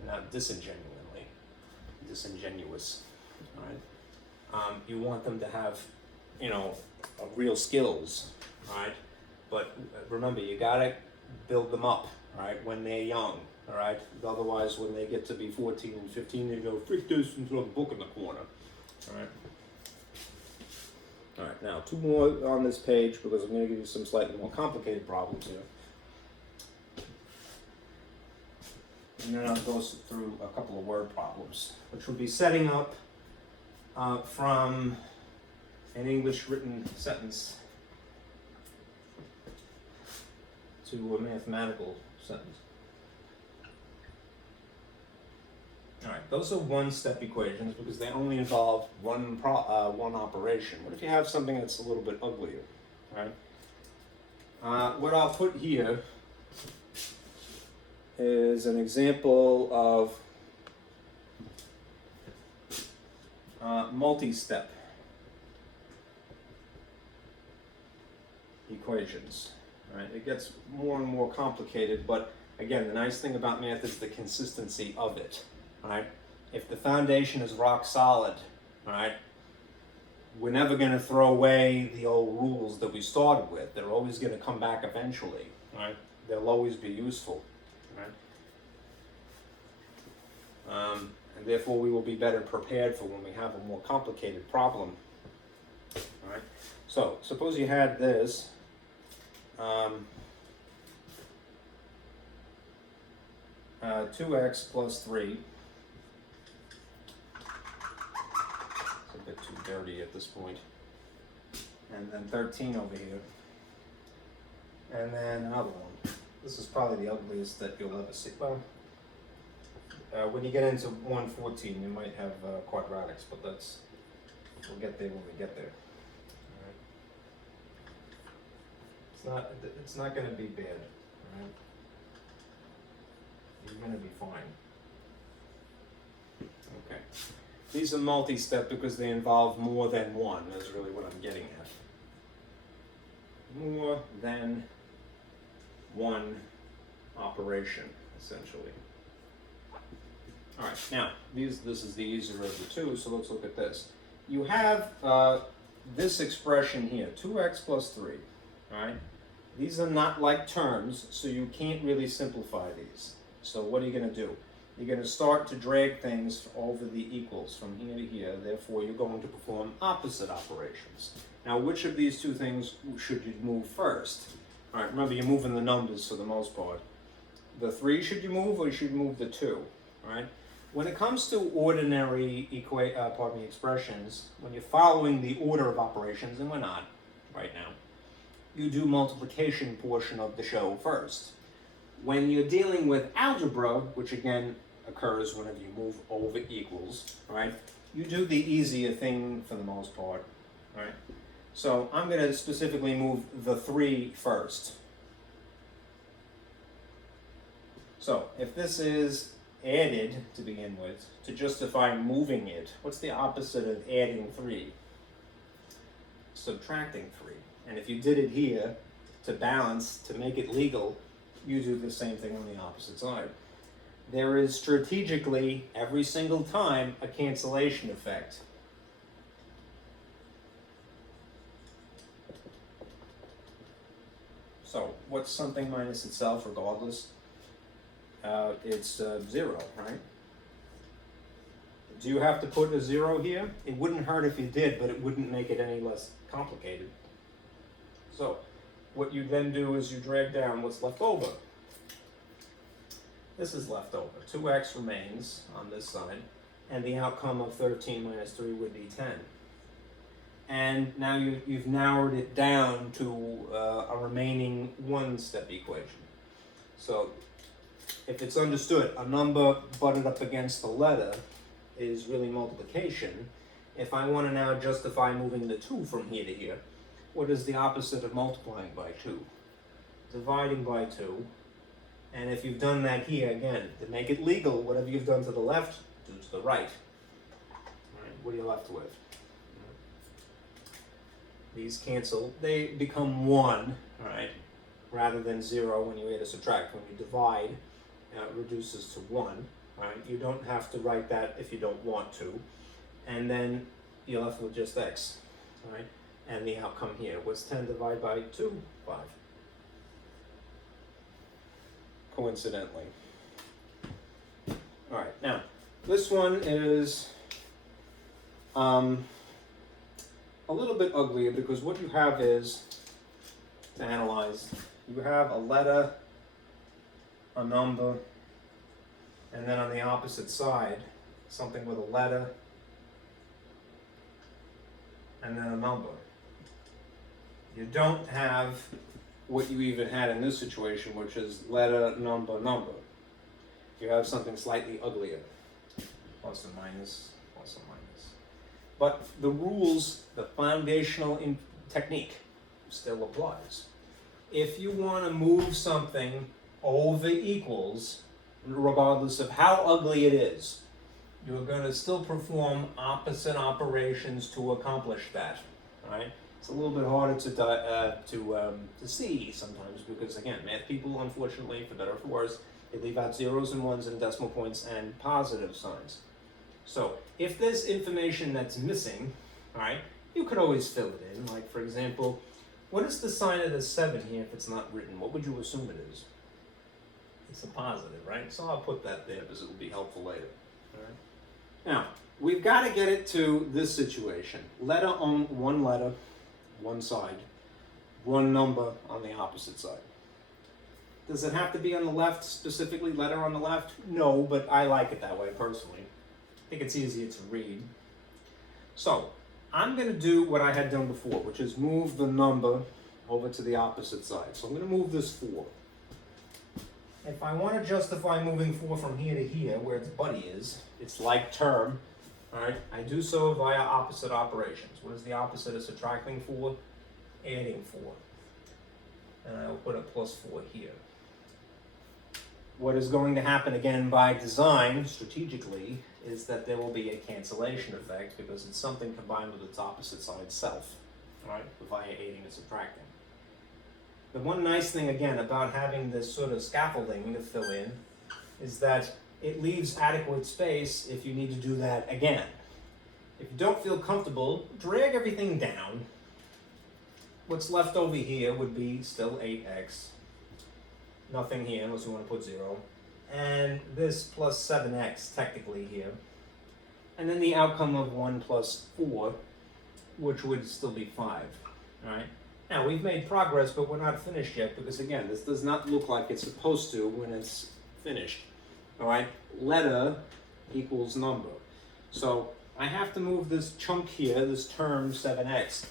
not disingenuous. All right? You want them to have, real skills, all right? But remember, you gotta build them up, all right, when they're young, all right? Otherwise, when they get to be 14 and 15, they go, freak this, and throw the book in the corner, all right? All right, now 2 more on this page because I'm gonna give you some slightly more complicated problems here. And then I'll go through a couple of word problems, which will be setting up from an English written sentence to a mathematical sentence. All right, those are one-step equations because they only involve one operation. What if you have something that's a little bit uglier, right? What I'll put here is an example of multi-step equations. Right? It gets more and more complicated, but again, the nice thing about math is the consistency of it. Right? If the foundation is rock solid, right, we're never going to throw away the old rules that we started with. They're always going to come back eventually. Right? They'll always be useful. Right? And therefore, we will be better prepared for when we have a more complicated problem. All right. So, suppose you had this. 2x plus 3. It's a bit too dirty at this point. And then 13 over here. And then another one. This is probably the ugliest that you'll ever see. Well, when you get into 114, you might have quadratics, but we'll get there when we get there. All right. It's not going to be bad. All right. You're going to be fine. Okay. These are multi-step because they involve more than one. That's really what I'm getting at. More than one operation, essentially. All right, now, this is the easier of the two, so let's look at this. You have this expression here, 2x plus 3, all right? These are not like terms, so you can't really simplify these. So what are you going to do? You're going to start to drag things over the equals from here to here, therefore you're going to perform opposite operations. Now, which of these two things should you move first? All right, remember, you're moving the numbers for the most part. The 3 should you move, or should you move the 2? All right? When it comes to ordinary expressions, when you're following the order of operations, and we're not right now, you do multiplication portion of the show first. When you're dealing with algebra, which again occurs whenever you move over equals, right? You do the easier thing for the most part, right? So I'm going to specifically move the 3 first. So if this is added to begin with, to justify moving it, what's the opposite of adding 3? Subtracting 3. And if you did it here to balance, to make it legal, you do the same thing on the opposite side. there is strategically, every single time, a cancellation effect. So, what's something minus itself regardless? It's 0, right? Do you have to put a 0 here? It wouldn't hurt if you did, but it wouldn't make it any less complicated. So, what you then do is you drag down what's left over. This is left over. 2x remains on this side, and the outcome of 13 minus 3 would be 10. And now you've narrowed it down to a remaining one-step equation. So if it's understood, a number butted up against the letter is really multiplication. If I want to now justify moving the 2 from here to here, what is the opposite of multiplying by 2? Dividing by 2. And if you've done that here, again, to make it legal, whatever you've done to the left, do to the right. All right, what are you left with? These cancel, they become 1, all right, rather than 0 when you add or subtract. When you divide, it reduces to 1, all right? You don't have to write that if you don't want to. And then you're left with just x, all right? And the outcome here, what's 10 divided by 2? 5. Coincidentally. All right, now, this one is a little bit uglier because what you have is, to analyze, you have a letter, a number, and then on the opposite side, something with a letter, and then a number. You don't have what you even had in this situation, which is letter, number, number. You have something slightly uglier. Plus or minus, plus or minus. But the rules, the foundational technique still applies. If you want to move something over equals, regardless of how ugly it is, you're going to still perform opposite operations to accomplish that. Right? It's a little bit harder to see sometimes because, again, math people, unfortunately, for better or for worse, they leave out zeros and ones and decimal points and positive signs. So if there's information that's missing, all right, you could always fill it in. Like, for example, what is the sign of the 7 here if it's not written? What would you assume it is? It's a positive, right? So I'll put that there because it will be helpful later. All right. Now, we've got to get it to this situation. Letter on one letter, one side, one number on the opposite side. Does it have to be on the left, specifically letter on the left? No, but I like it that way personally. I think it's easier to read. So, I'm going to do what I had done before, which is move the number over to the opposite side. So I'm going to move this 4. If I want to justify moving 4 from here to here, where its buddy is, its like term, all right, I do so via opposite operations. What is the opposite of subtracting 4? Adding 4. And I'll put a plus 4 here. What is going to happen again by design, strategically, is that there will be a cancellation effect because it's something combined with its opposite side self, all right, via adding and subtracting. The one nice thing, again, about having this sort of scaffolding to fill in is that it leaves adequate space if you need to do that again. If you don't feel comfortable, drag everything down. What's left over here would be still 8x. Nothing here unless you want to put 0. And this plus 7x technically here. And then the outcome of 1 plus 4, which would still be 5. All right. Now, we've made progress, but we're not finished yet because, again, this does not look like it's supposed to when it's finished. All right. Letter equals number. So I have to move this chunk here, this term 7x.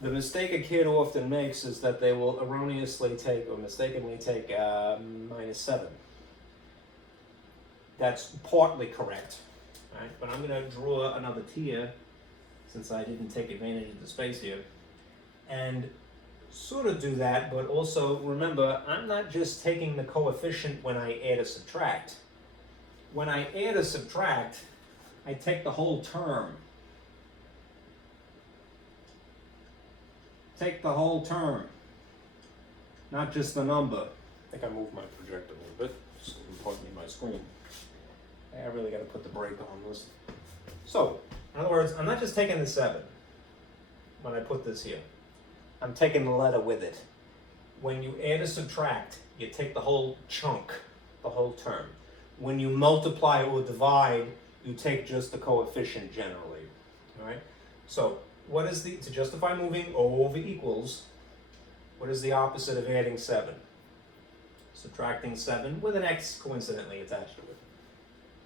The mistake a kid often makes is that they will erroneously take or mistakenly take minus 7. That's partly correct, right? But I'm going to draw another tier since I didn't take advantage of the space here. And sort of do that, but also remember, I'm not just taking the coefficient when I add or subtract. When I add or subtract, I take the whole term. Take the whole term, not just the number. I think I moved my projector a little bit, so pardon me my screen. I really got to put the brake on this. So, in other words, I'm not just taking the 7 when I put this here. I'm taking the letter with it. When you add or subtract, you take the whole chunk, the whole term. When you multiply or divide, you take just the coefficient generally. All right? So, what is to justify moving O over equals, what is the opposite of adding 7? Subtracting 7 with an x coincidentally attached to it.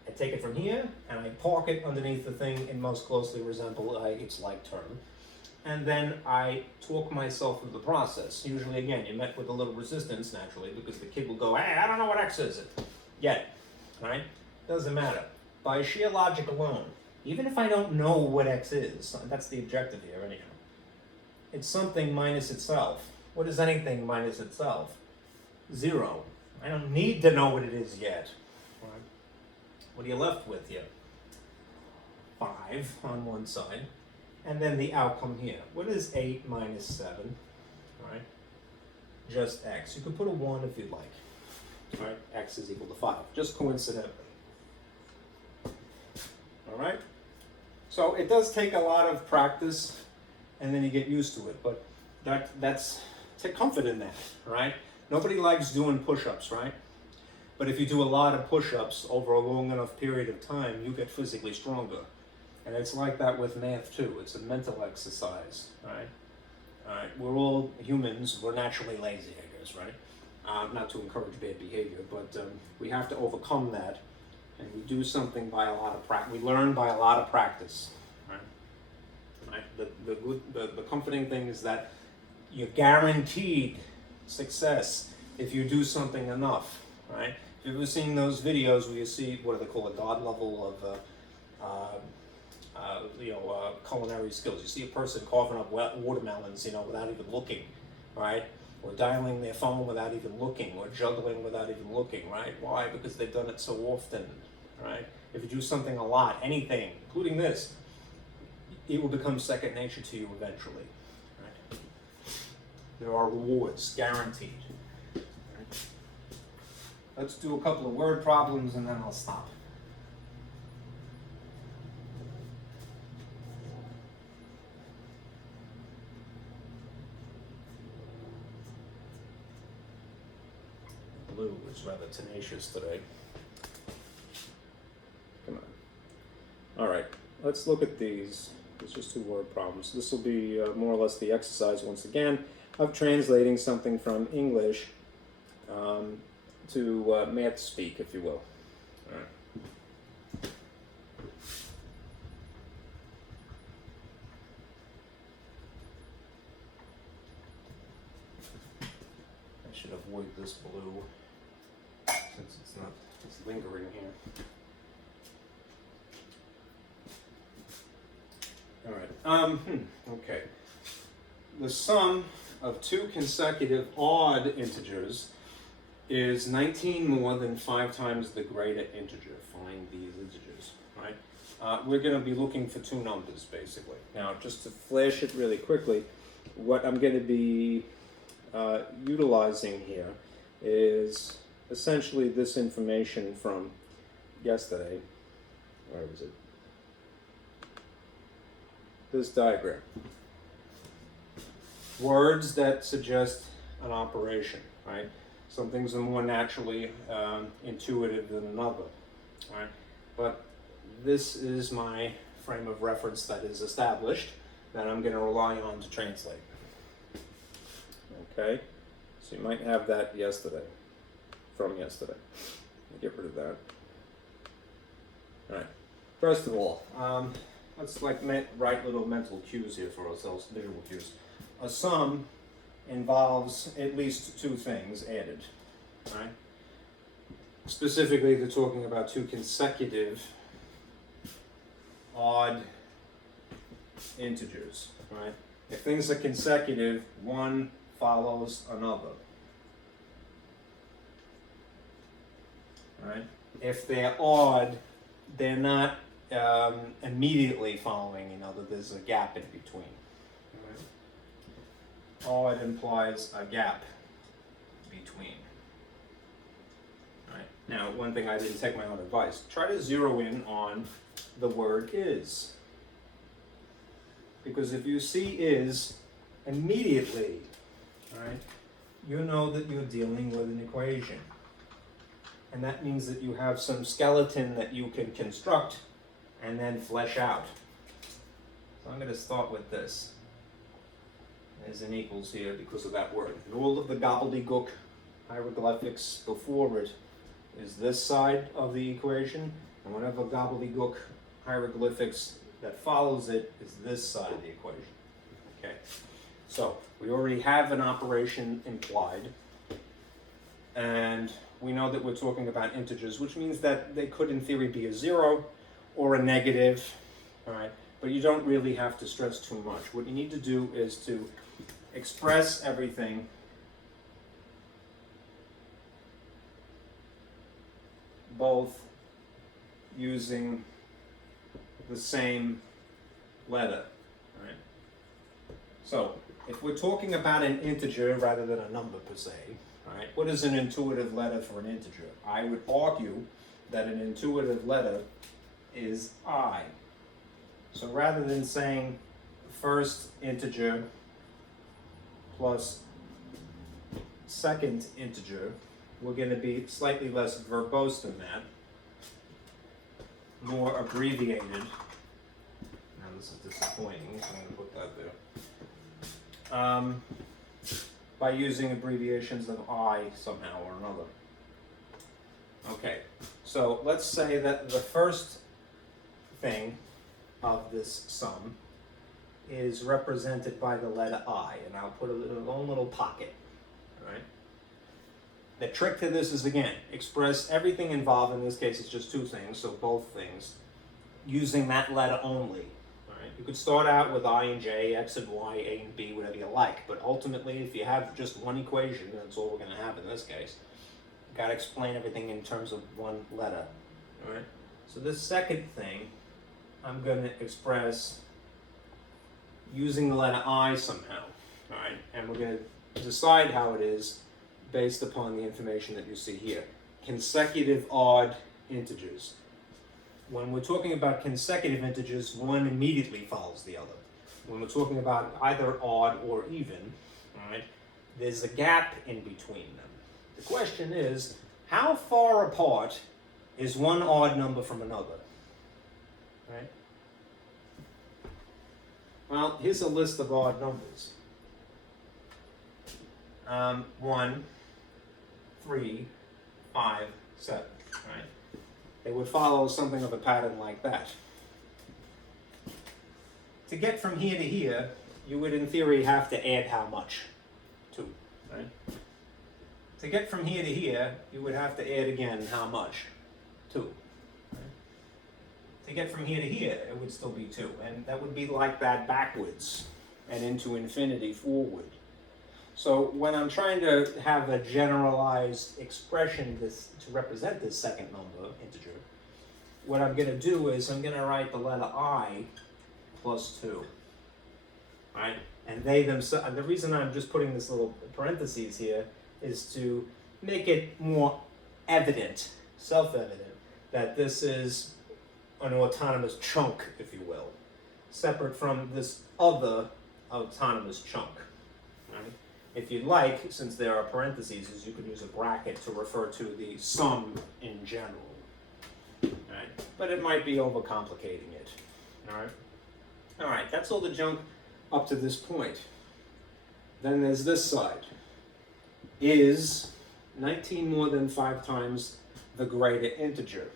I take it from here and I park it underneath the thing and most closely resemble its like term. And then I talk myself through the process. Usually, again, you're met with a little resistance naturally because the kid will go, hey, I don't know what x is. Yet, right? Doesn't matter. By sheer logic alone, even if I don't know what x is, that's the objective here anyhow, it's something minus itself. What is anything minus itself? 0. I don't need to know what it is yet. Right? What are you left with here? 5 on one side. And then the outcome here. What is 8 minus 7? All right? Just x. You could put a 1 if you'd like. All right? X is equal to 5. Just coincidentally. All right? So it does take a lot of practice, and then you get used to it. But that's take comfort in that, right? Nobody likes doing push-ups, right? But if you do a lot of push-ups over a long enough period of time, you get physically stronger. And it's like that with math too. It's a mental exercise, right? All right. We're all humans. We're naturally lazy, I guess, right? Not to encourage bad behavior, but we have to overcome that, and we do something by a lot of practice. We learn by a lot of practice, right? Right. The comforting thing is that you're guaranteed success if you do something enough, right? If you've ever seen those videos where you see, what do they call it, God level of culinary skills. You see a person carving up watermelons, without even looking, right? Or dialing their phone without even looking, or juggling without even looking, right? Why? Because they've done it so often, right? If you do something a lot, anything, including this, it will become second nature to you eventually, right? There are rewards, guaranteed. Right? Let's do a couple of word problems and then I'll stop. Blue is rather tenacious today. Come on. All right, let's look at these. It's just 2 word problems. This will be more or less the exercise once again of translating something from English to math speak, if you will. All right. I should avoid this blue since it's lingering here. All right. Okay. The sum of 2 consecutive odd integers is 19 more than 5 times the greater integer. Find these integers, right? We're going to be looking for 2 numbers, basically. Now, just to flash it really quickly, what I'm going to be utilizing here is essentially this information from yesterday. Where was it? This diagram. Words that suggest an operation, right? Some things are more naturally intuitive than another, right? But this is my frame of reference that is established that I'm going to rely on to translate. Okay, so you might have that from yesterday. Get rid of that. All right. First of all, let's write little mental cues here for ourselves, visual cues. A sum involves at least 2 things added, right? Specifically, they're talking about 2 consecutive odd integers, right? If things are consecutive, one follows another, right? If they're odd, they're not immediately following another. There's a gap in between. Odd implies a gap between. Right? Now, one thing I didn't take my own advice. Try to zero in on the word is. Because if you see is immediately, right, you know that you're dealing with an equation. And that means that you have some skeleton that you can construct and then flesh out. So I'm going to start with this. There's an equals here because of that word. And all of the gobbledygook hieroglyphics before it is this side of the equation, and whatever gobbledygook hieroglyphics that follows it is this side of the equation. Okay, so we already have an operation implied, and we know that we're talking about integers, which means that they could in theory be a 0 or a negative, all right? But you don't really have to stress too much. What you need to do is to express everything both using the same letter, right? So if we're talking about an integer rather than a number per se, right? What is an intuitive letter for an integer? I would argue that an intuitive letter is I. So rather than saying first integer plus second integer, we're going to be slightly less verbose than that, more abbreviated. Now this is disappointing, so I'm going to put that there. By using abbreviations of I somehow or another. Okay, so let's say that the first thing of this sum is represented by the letter I, and I'll put it in a own little pocket, all right? The trick to this is, again, express everything involved. In this case, it's just two things, so both things, using that letter only. All right? You could start out with I and J, X and Y, A and B, whatever you like, but ultimately, if you have just one equation, that's all we're going to have in this case. You've got to explain everything in terms of one letter. All right? So this second thing, I'm going to express using the letter I somehow. All right? And we're going to decide how it is based upon the information that you see here. Consecutive odd integers. When we're talking about consecutive integers, one immediately follows the other. When we're talking about either odd or even, all right, there's a gap in between them. The question is, how far apart is one odd number from another? Right? Well, here's a list of odd numbers. 1, 3, 5, 7, right? They would follow something of a pattern like that. To get from here to here, you would in theory have to add how much? 2, right? To get from here to here, you would have to add again how much? 2. Right? To get from here to here, it would still be 2, and that would be like that backwards and into infinity forward. So when I'm trying to have a generalized expression to represent this second number, integer, what I'm going to do is I'm going to write the letter I plus 2. Right? And they themselves, the reason I'm just putting this little parentheses here is to make it more evident, self-evident, that this is an autonomous chunk, if you will, separate from this other autonomous chunk. Right? If you'd like, since there are parentheses, you could use a bracket to refer to the sum in general. Right? But it might be overcomplicating it. All right, that's all the junk up to this point. Then there's this side. Is 19 more than 5 times the greater integer?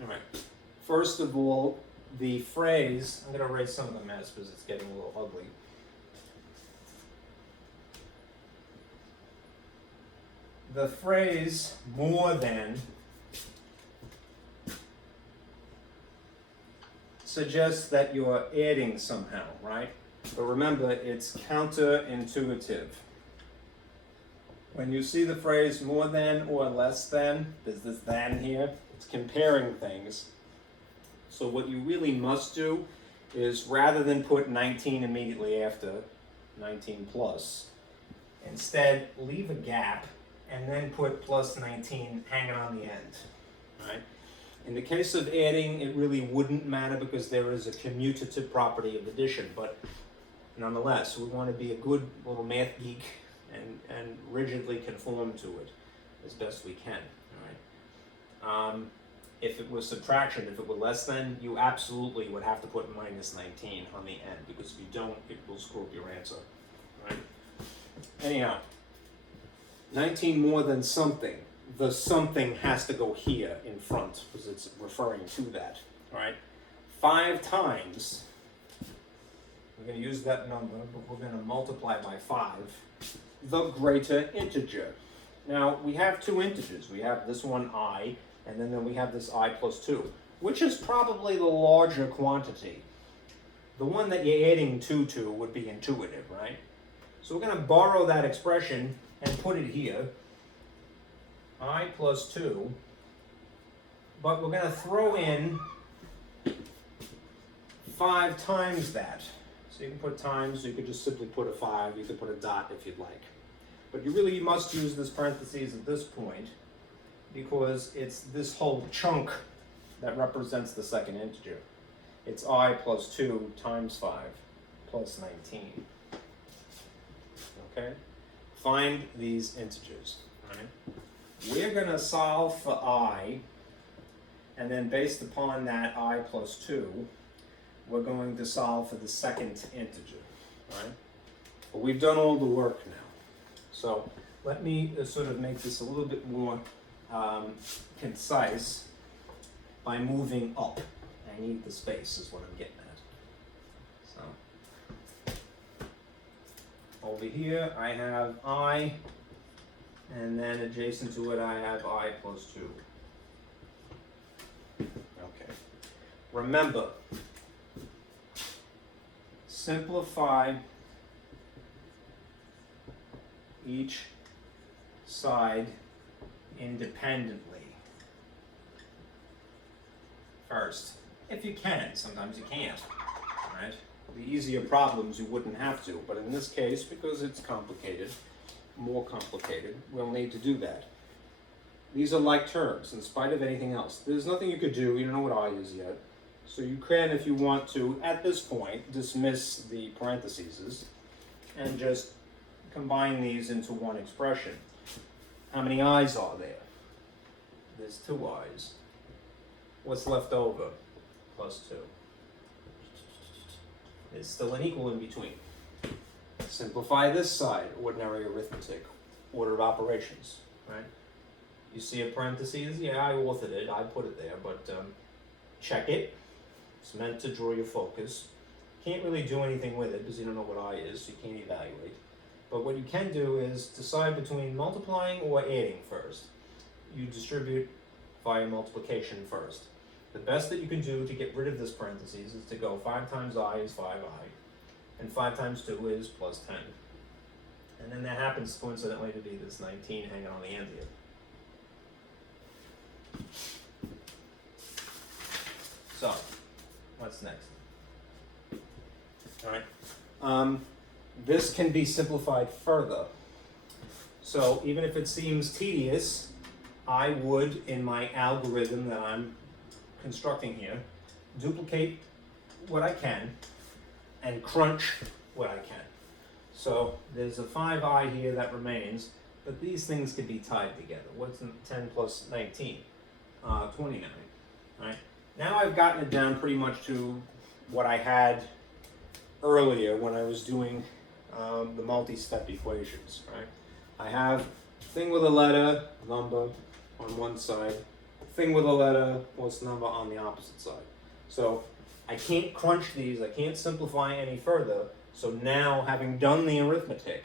All right. First of all, the phrase, I'm going to erase some of the mess because it's getting a little ugly. The phrase more than suggests that you're adding somehow, right? But remember, it's counterintuitive. When you see the phrase more than or less than, there's this than here, it's comparing things. So what you really must do is, rather than put 19 immediately after 19 plus, instead leave a gap and then put plus 19 hanging on the end. Right? In the case of adding, it really wouldn't matter because there is a commutative property of addition, but nonetheless, we want to be a good little math geek and rigidly conform to it as best we can. All right? If it was subtraction, if it were less than, you absolutely would have to put minus 19 on the end, because if you don't, it will screw up your answer. Right? Anyhow, 19 more than something. The something has to go here in front because it's referring to that. All right? 5 times, we're going to use that number, but we're going to multiply by 5, the greater integer. Now, we have 2 integers. We have this one I, and then we have this I plus 2, which is probably the larger quantity. The one that you're adding 2 to would be intuitive, right? So we're going to borrow that expression and put it here, I plus 2, but we're going to throw in 5 times that. So you can put times, you could just simply put a 5, you could put a dot if you'd like. But you really must use this parentheses at this point because it's this whole chunk that represents the second integer. It's I plus 2 times 5 plus 19. Okay? Find these integers. Right? We're going to solve for I, and then based upon that I plus 2, we're going to solve for the second integer. Right? But we've done all the work now. So let me sort of make this a little bit more concise by moving up. I need the space is what I'm getting at. So over here I have I, and then adjacent to it I have I plus 2. Okay. Remember, simplify each side independently first, if you can. Sometimes you can't, right? The easier problems you wouldn't have to, but in this case, because it's complicated, more complicated, we'll need to do that. These are like terms, in spite of anything else. There's nothing you could do, you don't know what I is yet, so you can, if you want to, at this point, dismiss the parentheses and just combine these into one expression. How many i's are there? There's 2 i's. What's left over? Plus 2. There's still an equal in between. Simplify this side, ordinary arithmetic, order of operations, right? You see a parentheses? Yeah, I authored it, I put it there, but check it. It's meant to draw your focus. Can't really do anything with it because you don't know what I is, so you can't evaluate. But what you can do is decide between multiplying or adding first. You distribute via multiplication first. The best that you can do to get rid of this parentheses is to go 5 times I is 5i, and 5 times 2 is plus 10. And then that happens coincidentally to be this 19 hanging on the end here. So, what's next? All right. This can be simplified further. So even if it seems tedious, I would, in my algorithm that I'm constructing here, duplicate what I can and crunch what I can. So there's a 5i here that remains, but these things can be tied together. What's 10 plus 19? 29. Right? Now I've gotten it down pretty much to what I had earlier when I was doing the multi-step equations, right? I have thing with a letter, number on one side, thing with a letter plus number on the opposite side. So I can't crunch these, I can't simplify any further. So now, having done the arithmetic,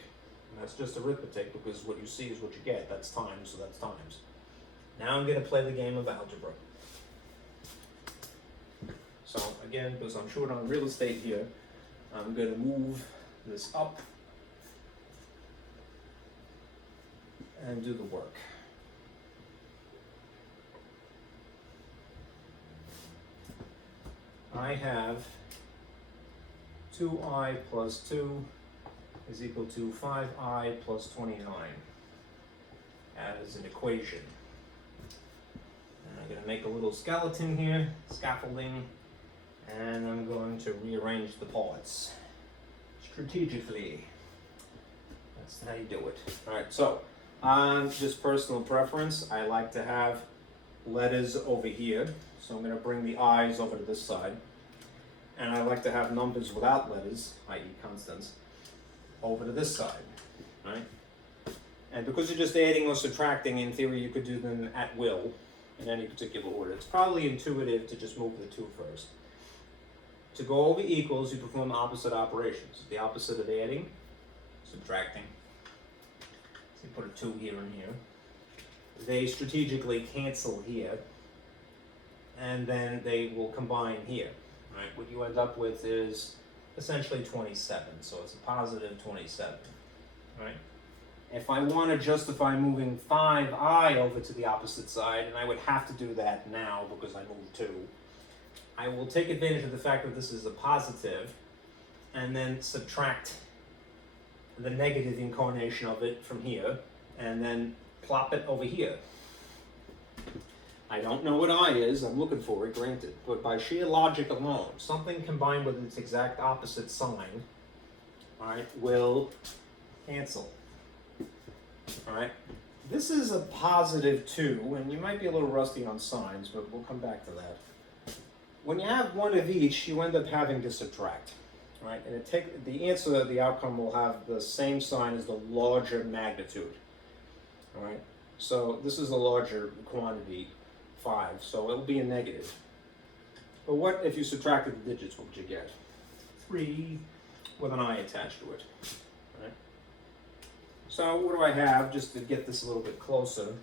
and that's just arithmetic because what you see is what you get, that's times, so that's times. Now I'm going to play the game of algebra. So again, because I'm short on real estate here, I'm going to move this up and do the work. I have 2i plus 2 is equal to 5i plus 29. as an equation. And I'm going to make a little skeleton here, scaffolding, and I'm going to rearrange the parts strategically. That's how you do it. All right, so on just personal preference, I like to have letters over here. So I'm going to bring the I's over to this side. And I like to have numbers without letters, i.e. constants, over to this side, right? And because you're just adding or subtracting, in theory, you could do them at will in any particular order. It's probably intuitive to just move the two first. To go over equals, you perform opposite operations. The opposite of adding, subtracting. So you put a 2 here and here. They strategically cancel here, and then they will combine here. Right? What you end up with is essentially 27, so it's a positive 27. Right? If I want to justify moving 5i over to the opposite side, and I would have to do that now because I moved 2, I will take advantage of the fact that this is a positive, and then subtract the negative incarnation of it from here, and then plop it over here. I don't know what I is, I'm looking for it, granted, but by sheer logic alone, something combined with its exact opposite sign, alright, will cancel. Alright, this is a positive 2, and you might be a little rusty on signs, but we'll come back to that. When you have one of each, you end up having to subtract. Right, and the answer, the outcome will have the same sign as the larger magnitude. All right, so this is a larger quantity, 5, so it'll be a negative. But what if you subtracted the digits? What would you get? 3 with an I attached to it. All right. So what do I have, just to get this a little bit closer?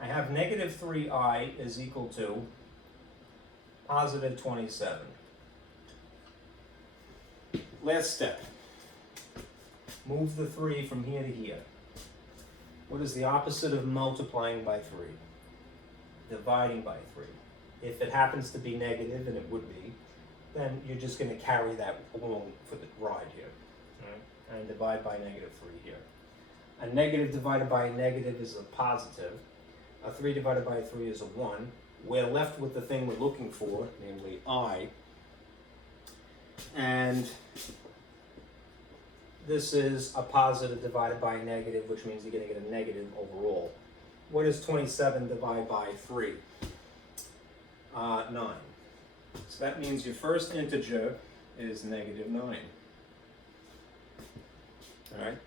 I have negative 3i is equal to positive 27. Last step. Move the 3 from here to here. What is the opposite of multiplying by 3? Dividing by 3. If it happens to be negative, and it would be, then you're just going to carry that along for the ride here. Right? And divide by negative 3 here. A negative divided by a negative is a positive. A 3 divided by a 3 is a 1. We're left with the thing we're looking for, namely I. And this is a positive divided by a negative, which means you're going to get a negative overall. What is 27 divided by 3? 9. So that means your first integer is negative 9. All right.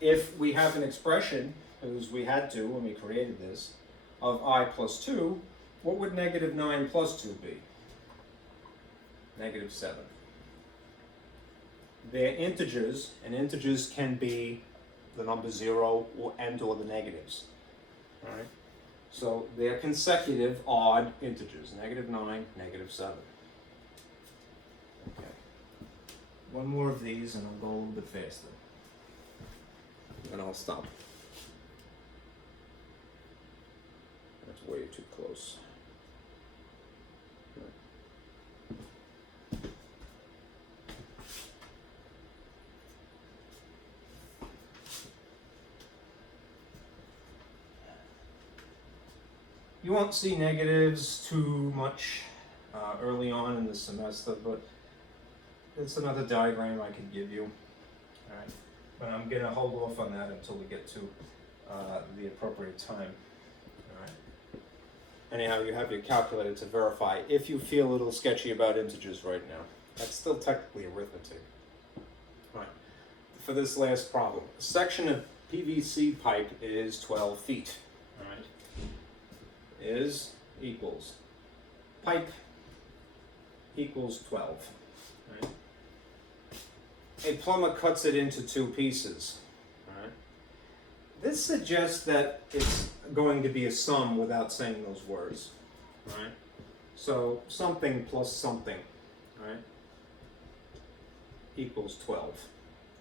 If we have an expression, as we had to when we created this, of I plus 2, what would negative 9 plus 2 be? Negative 7. They're integers, and integers can be the number 0 or the negatives. All right? So they're consecutive odd integers, negative 9, negative 7. Okay. One more of these and I'll go a little bit faster. And I'll stop. That's way too close. You won't see negatives too much early on in the semester, but it's another diagram I can give you. All right, but I'm going to hold off on that until we get to the appropriate time. All right. Anyhow, you have your calculator to verify if you feel a little sketchy about integers right now. That's still technically arithmetic. All right. For this last problem, a section of PVC pipe is 12 feet. All right. Is equals pipe equals 12. Right? A plumber cuts it into 2 pieces. Right? This suggests that it's going to be a sum without saying those words. Right? So something plus something, right, equals 12.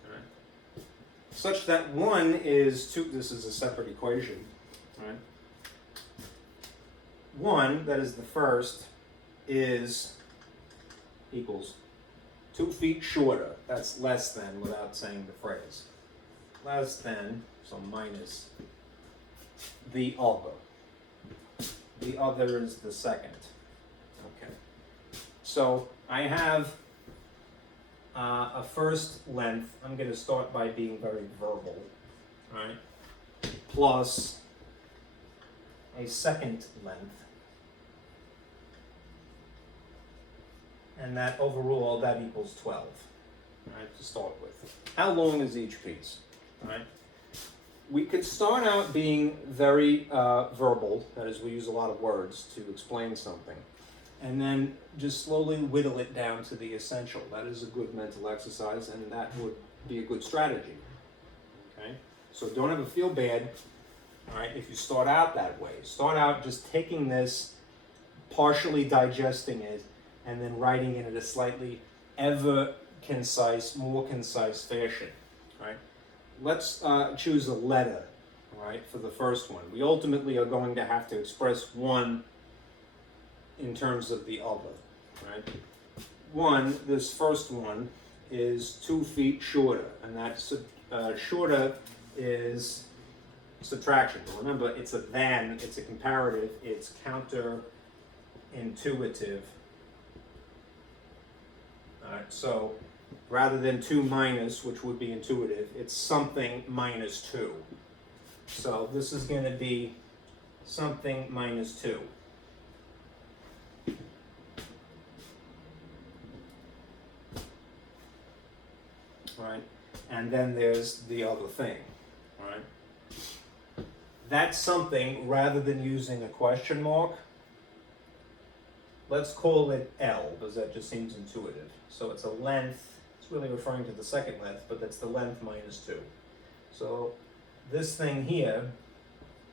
Right? Such that 1 is 2. This is a separate equation. Right? 1, that is the first, is equals 2 feet shorter. That's less than without saying the phrase. Less than, so minus the other. The other is the second. Okay. So I have a first length. I'm going to start by being very verbal, right? Plus a second length. And that overall, that equals 12, right, to start with. How long is each piece, right? We could start out being very verbal, that is, we use a lot of words to explain something, and then just slowly whittle it down to the essential. That is a good mental exercise, and that would be a good strategy, okay? So don't ever feel bad, all right, if you start out that way. Start out just taking this, partially digesting it, and then writing it in a slightly more concise fashion, right? Let's choose a letter, right, for the first one. We ultimately are going to have to express one in terms of the other, right? This first one is 2 feet shorter, and that's shorter is subtraction. But remember, it's a comparative, it's counterintuitive. All right, so rather than 2 minus, which would be intuitive, it's something minus 2. So this is going to be something minus 2. Right? And then there's the other thing, right? That's something, rather than using a question mark, let's call it L, because that just seems intuitive. So it's a length, it's really referring to the second length, but that's the length minus 2. So this thing here,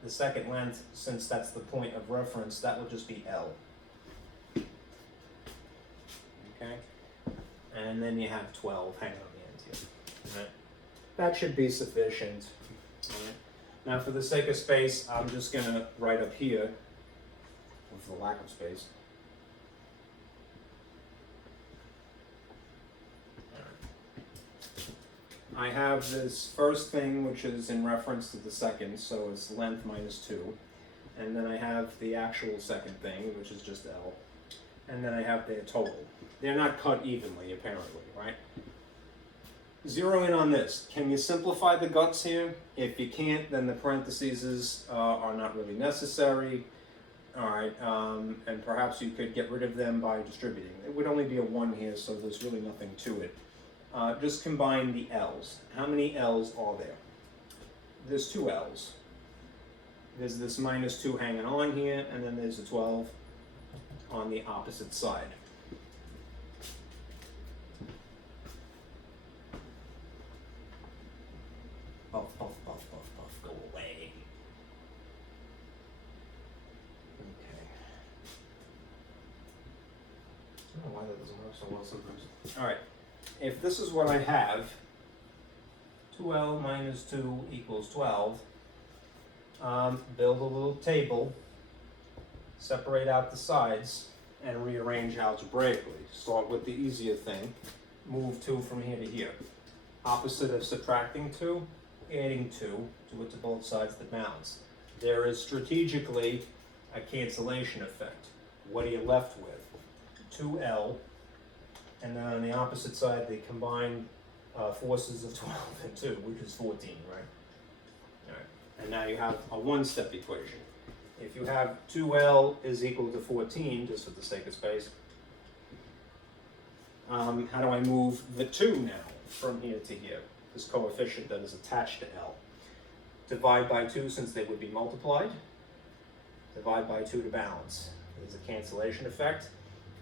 the second length, since that's the point of reference, that will just be L. Okay? And then you have 12 hanging on the end here. Right? That should be sufficient. Right? Now for the sake of space, I'm just going to write up here, with the lack of space. I have this first thing, which is in reference to the second, so it's length minus 2. And then I have the actual second thing, which is just L. And then I have their total. They're not cut evenly, apparently, right? Zero in on this. Can you simplify the guts here? If you can't, then the parentheses are not really necessary. All right, and perhaps you could get rid of them by distributing. It would only be a 1 here, so there's really nothing to it. Just combine the L's. How many L's are there? There's 2 L's. There's this minus 2 hanging on here, and then there's a 12 on the opposite side. Puff, puff, puff, puff, puff, go away. Okay. I don't know why that doesn't work so well sometimes. All right. If this is what I have, 2L minus 2 equals 12, build a little table, separate out the sides, and rearrange algebraically. Start with the easier thing, move 2 from here to here. Opposite of subtracting 2, adding 2, do it to both sides that balance. There is strategically a cancellation effect. What are you left with? 2L. And then on the opposite side, they combine forces of 12 and 2, which is 14, right? All right. And now you have a one-step equation. If you have 2L is equal to 14, just for the sake of space, how do I move the 2 now from here to here? This coefficient that is attached to L. Divide by 2 since they would be multiplied. Divide by 2 to balance. There's a cancellation effect.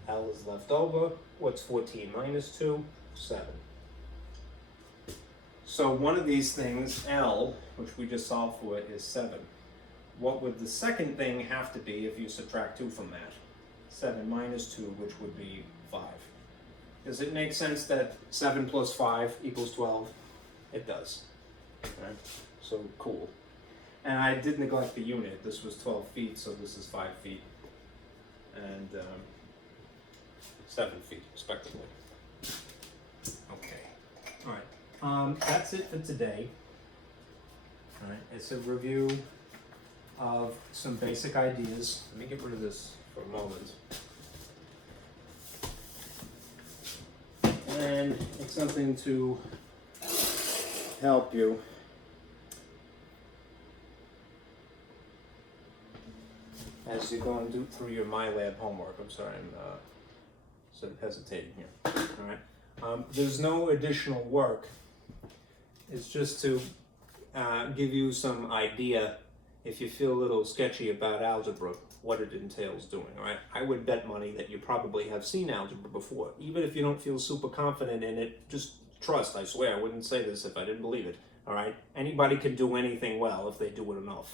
L is left over. What's 14 minus 2? 7. So one of these things, L, which we just solved for, is 7. What would the second thing have to be if you subtract 2 from that? 7 minus 2, which would be 5. Does it make sense that 7 plus 5 equals 12? It does. Right? So cool. And I did neglect the unit. This was 12 feet, so this is 5 feet. And 7 feet, respectively. Okay. All right. That's it for today. All right. It's a review of some basic ideas. Let me get rid of this for a moment. And it's something to help you as you go and do through your MyLab homework. I'm sorry, I'm sort of hesitating here. All right. There's no additional work. It's just to give you some idea if you feel a little sketchy about algebra, what it entails doing. All right. I would bet money that you probably have seen algebra before. Even if you don't feel super confident in it, just trust. I swear, I wouldn't say this if I didn't believe it. All right. Anybody can do anything well if they do it enough.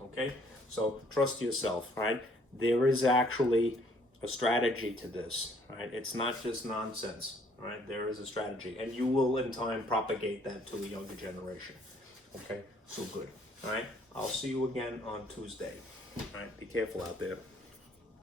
Okay. So trust yourself, right? There is actually a strategy to this, right? It's not just nonsense, right? There is a strategy, and you will in time propagate that to a younger generation. Okay, so good. All right, I'll see you again on Tuesday. All right, be careful out there.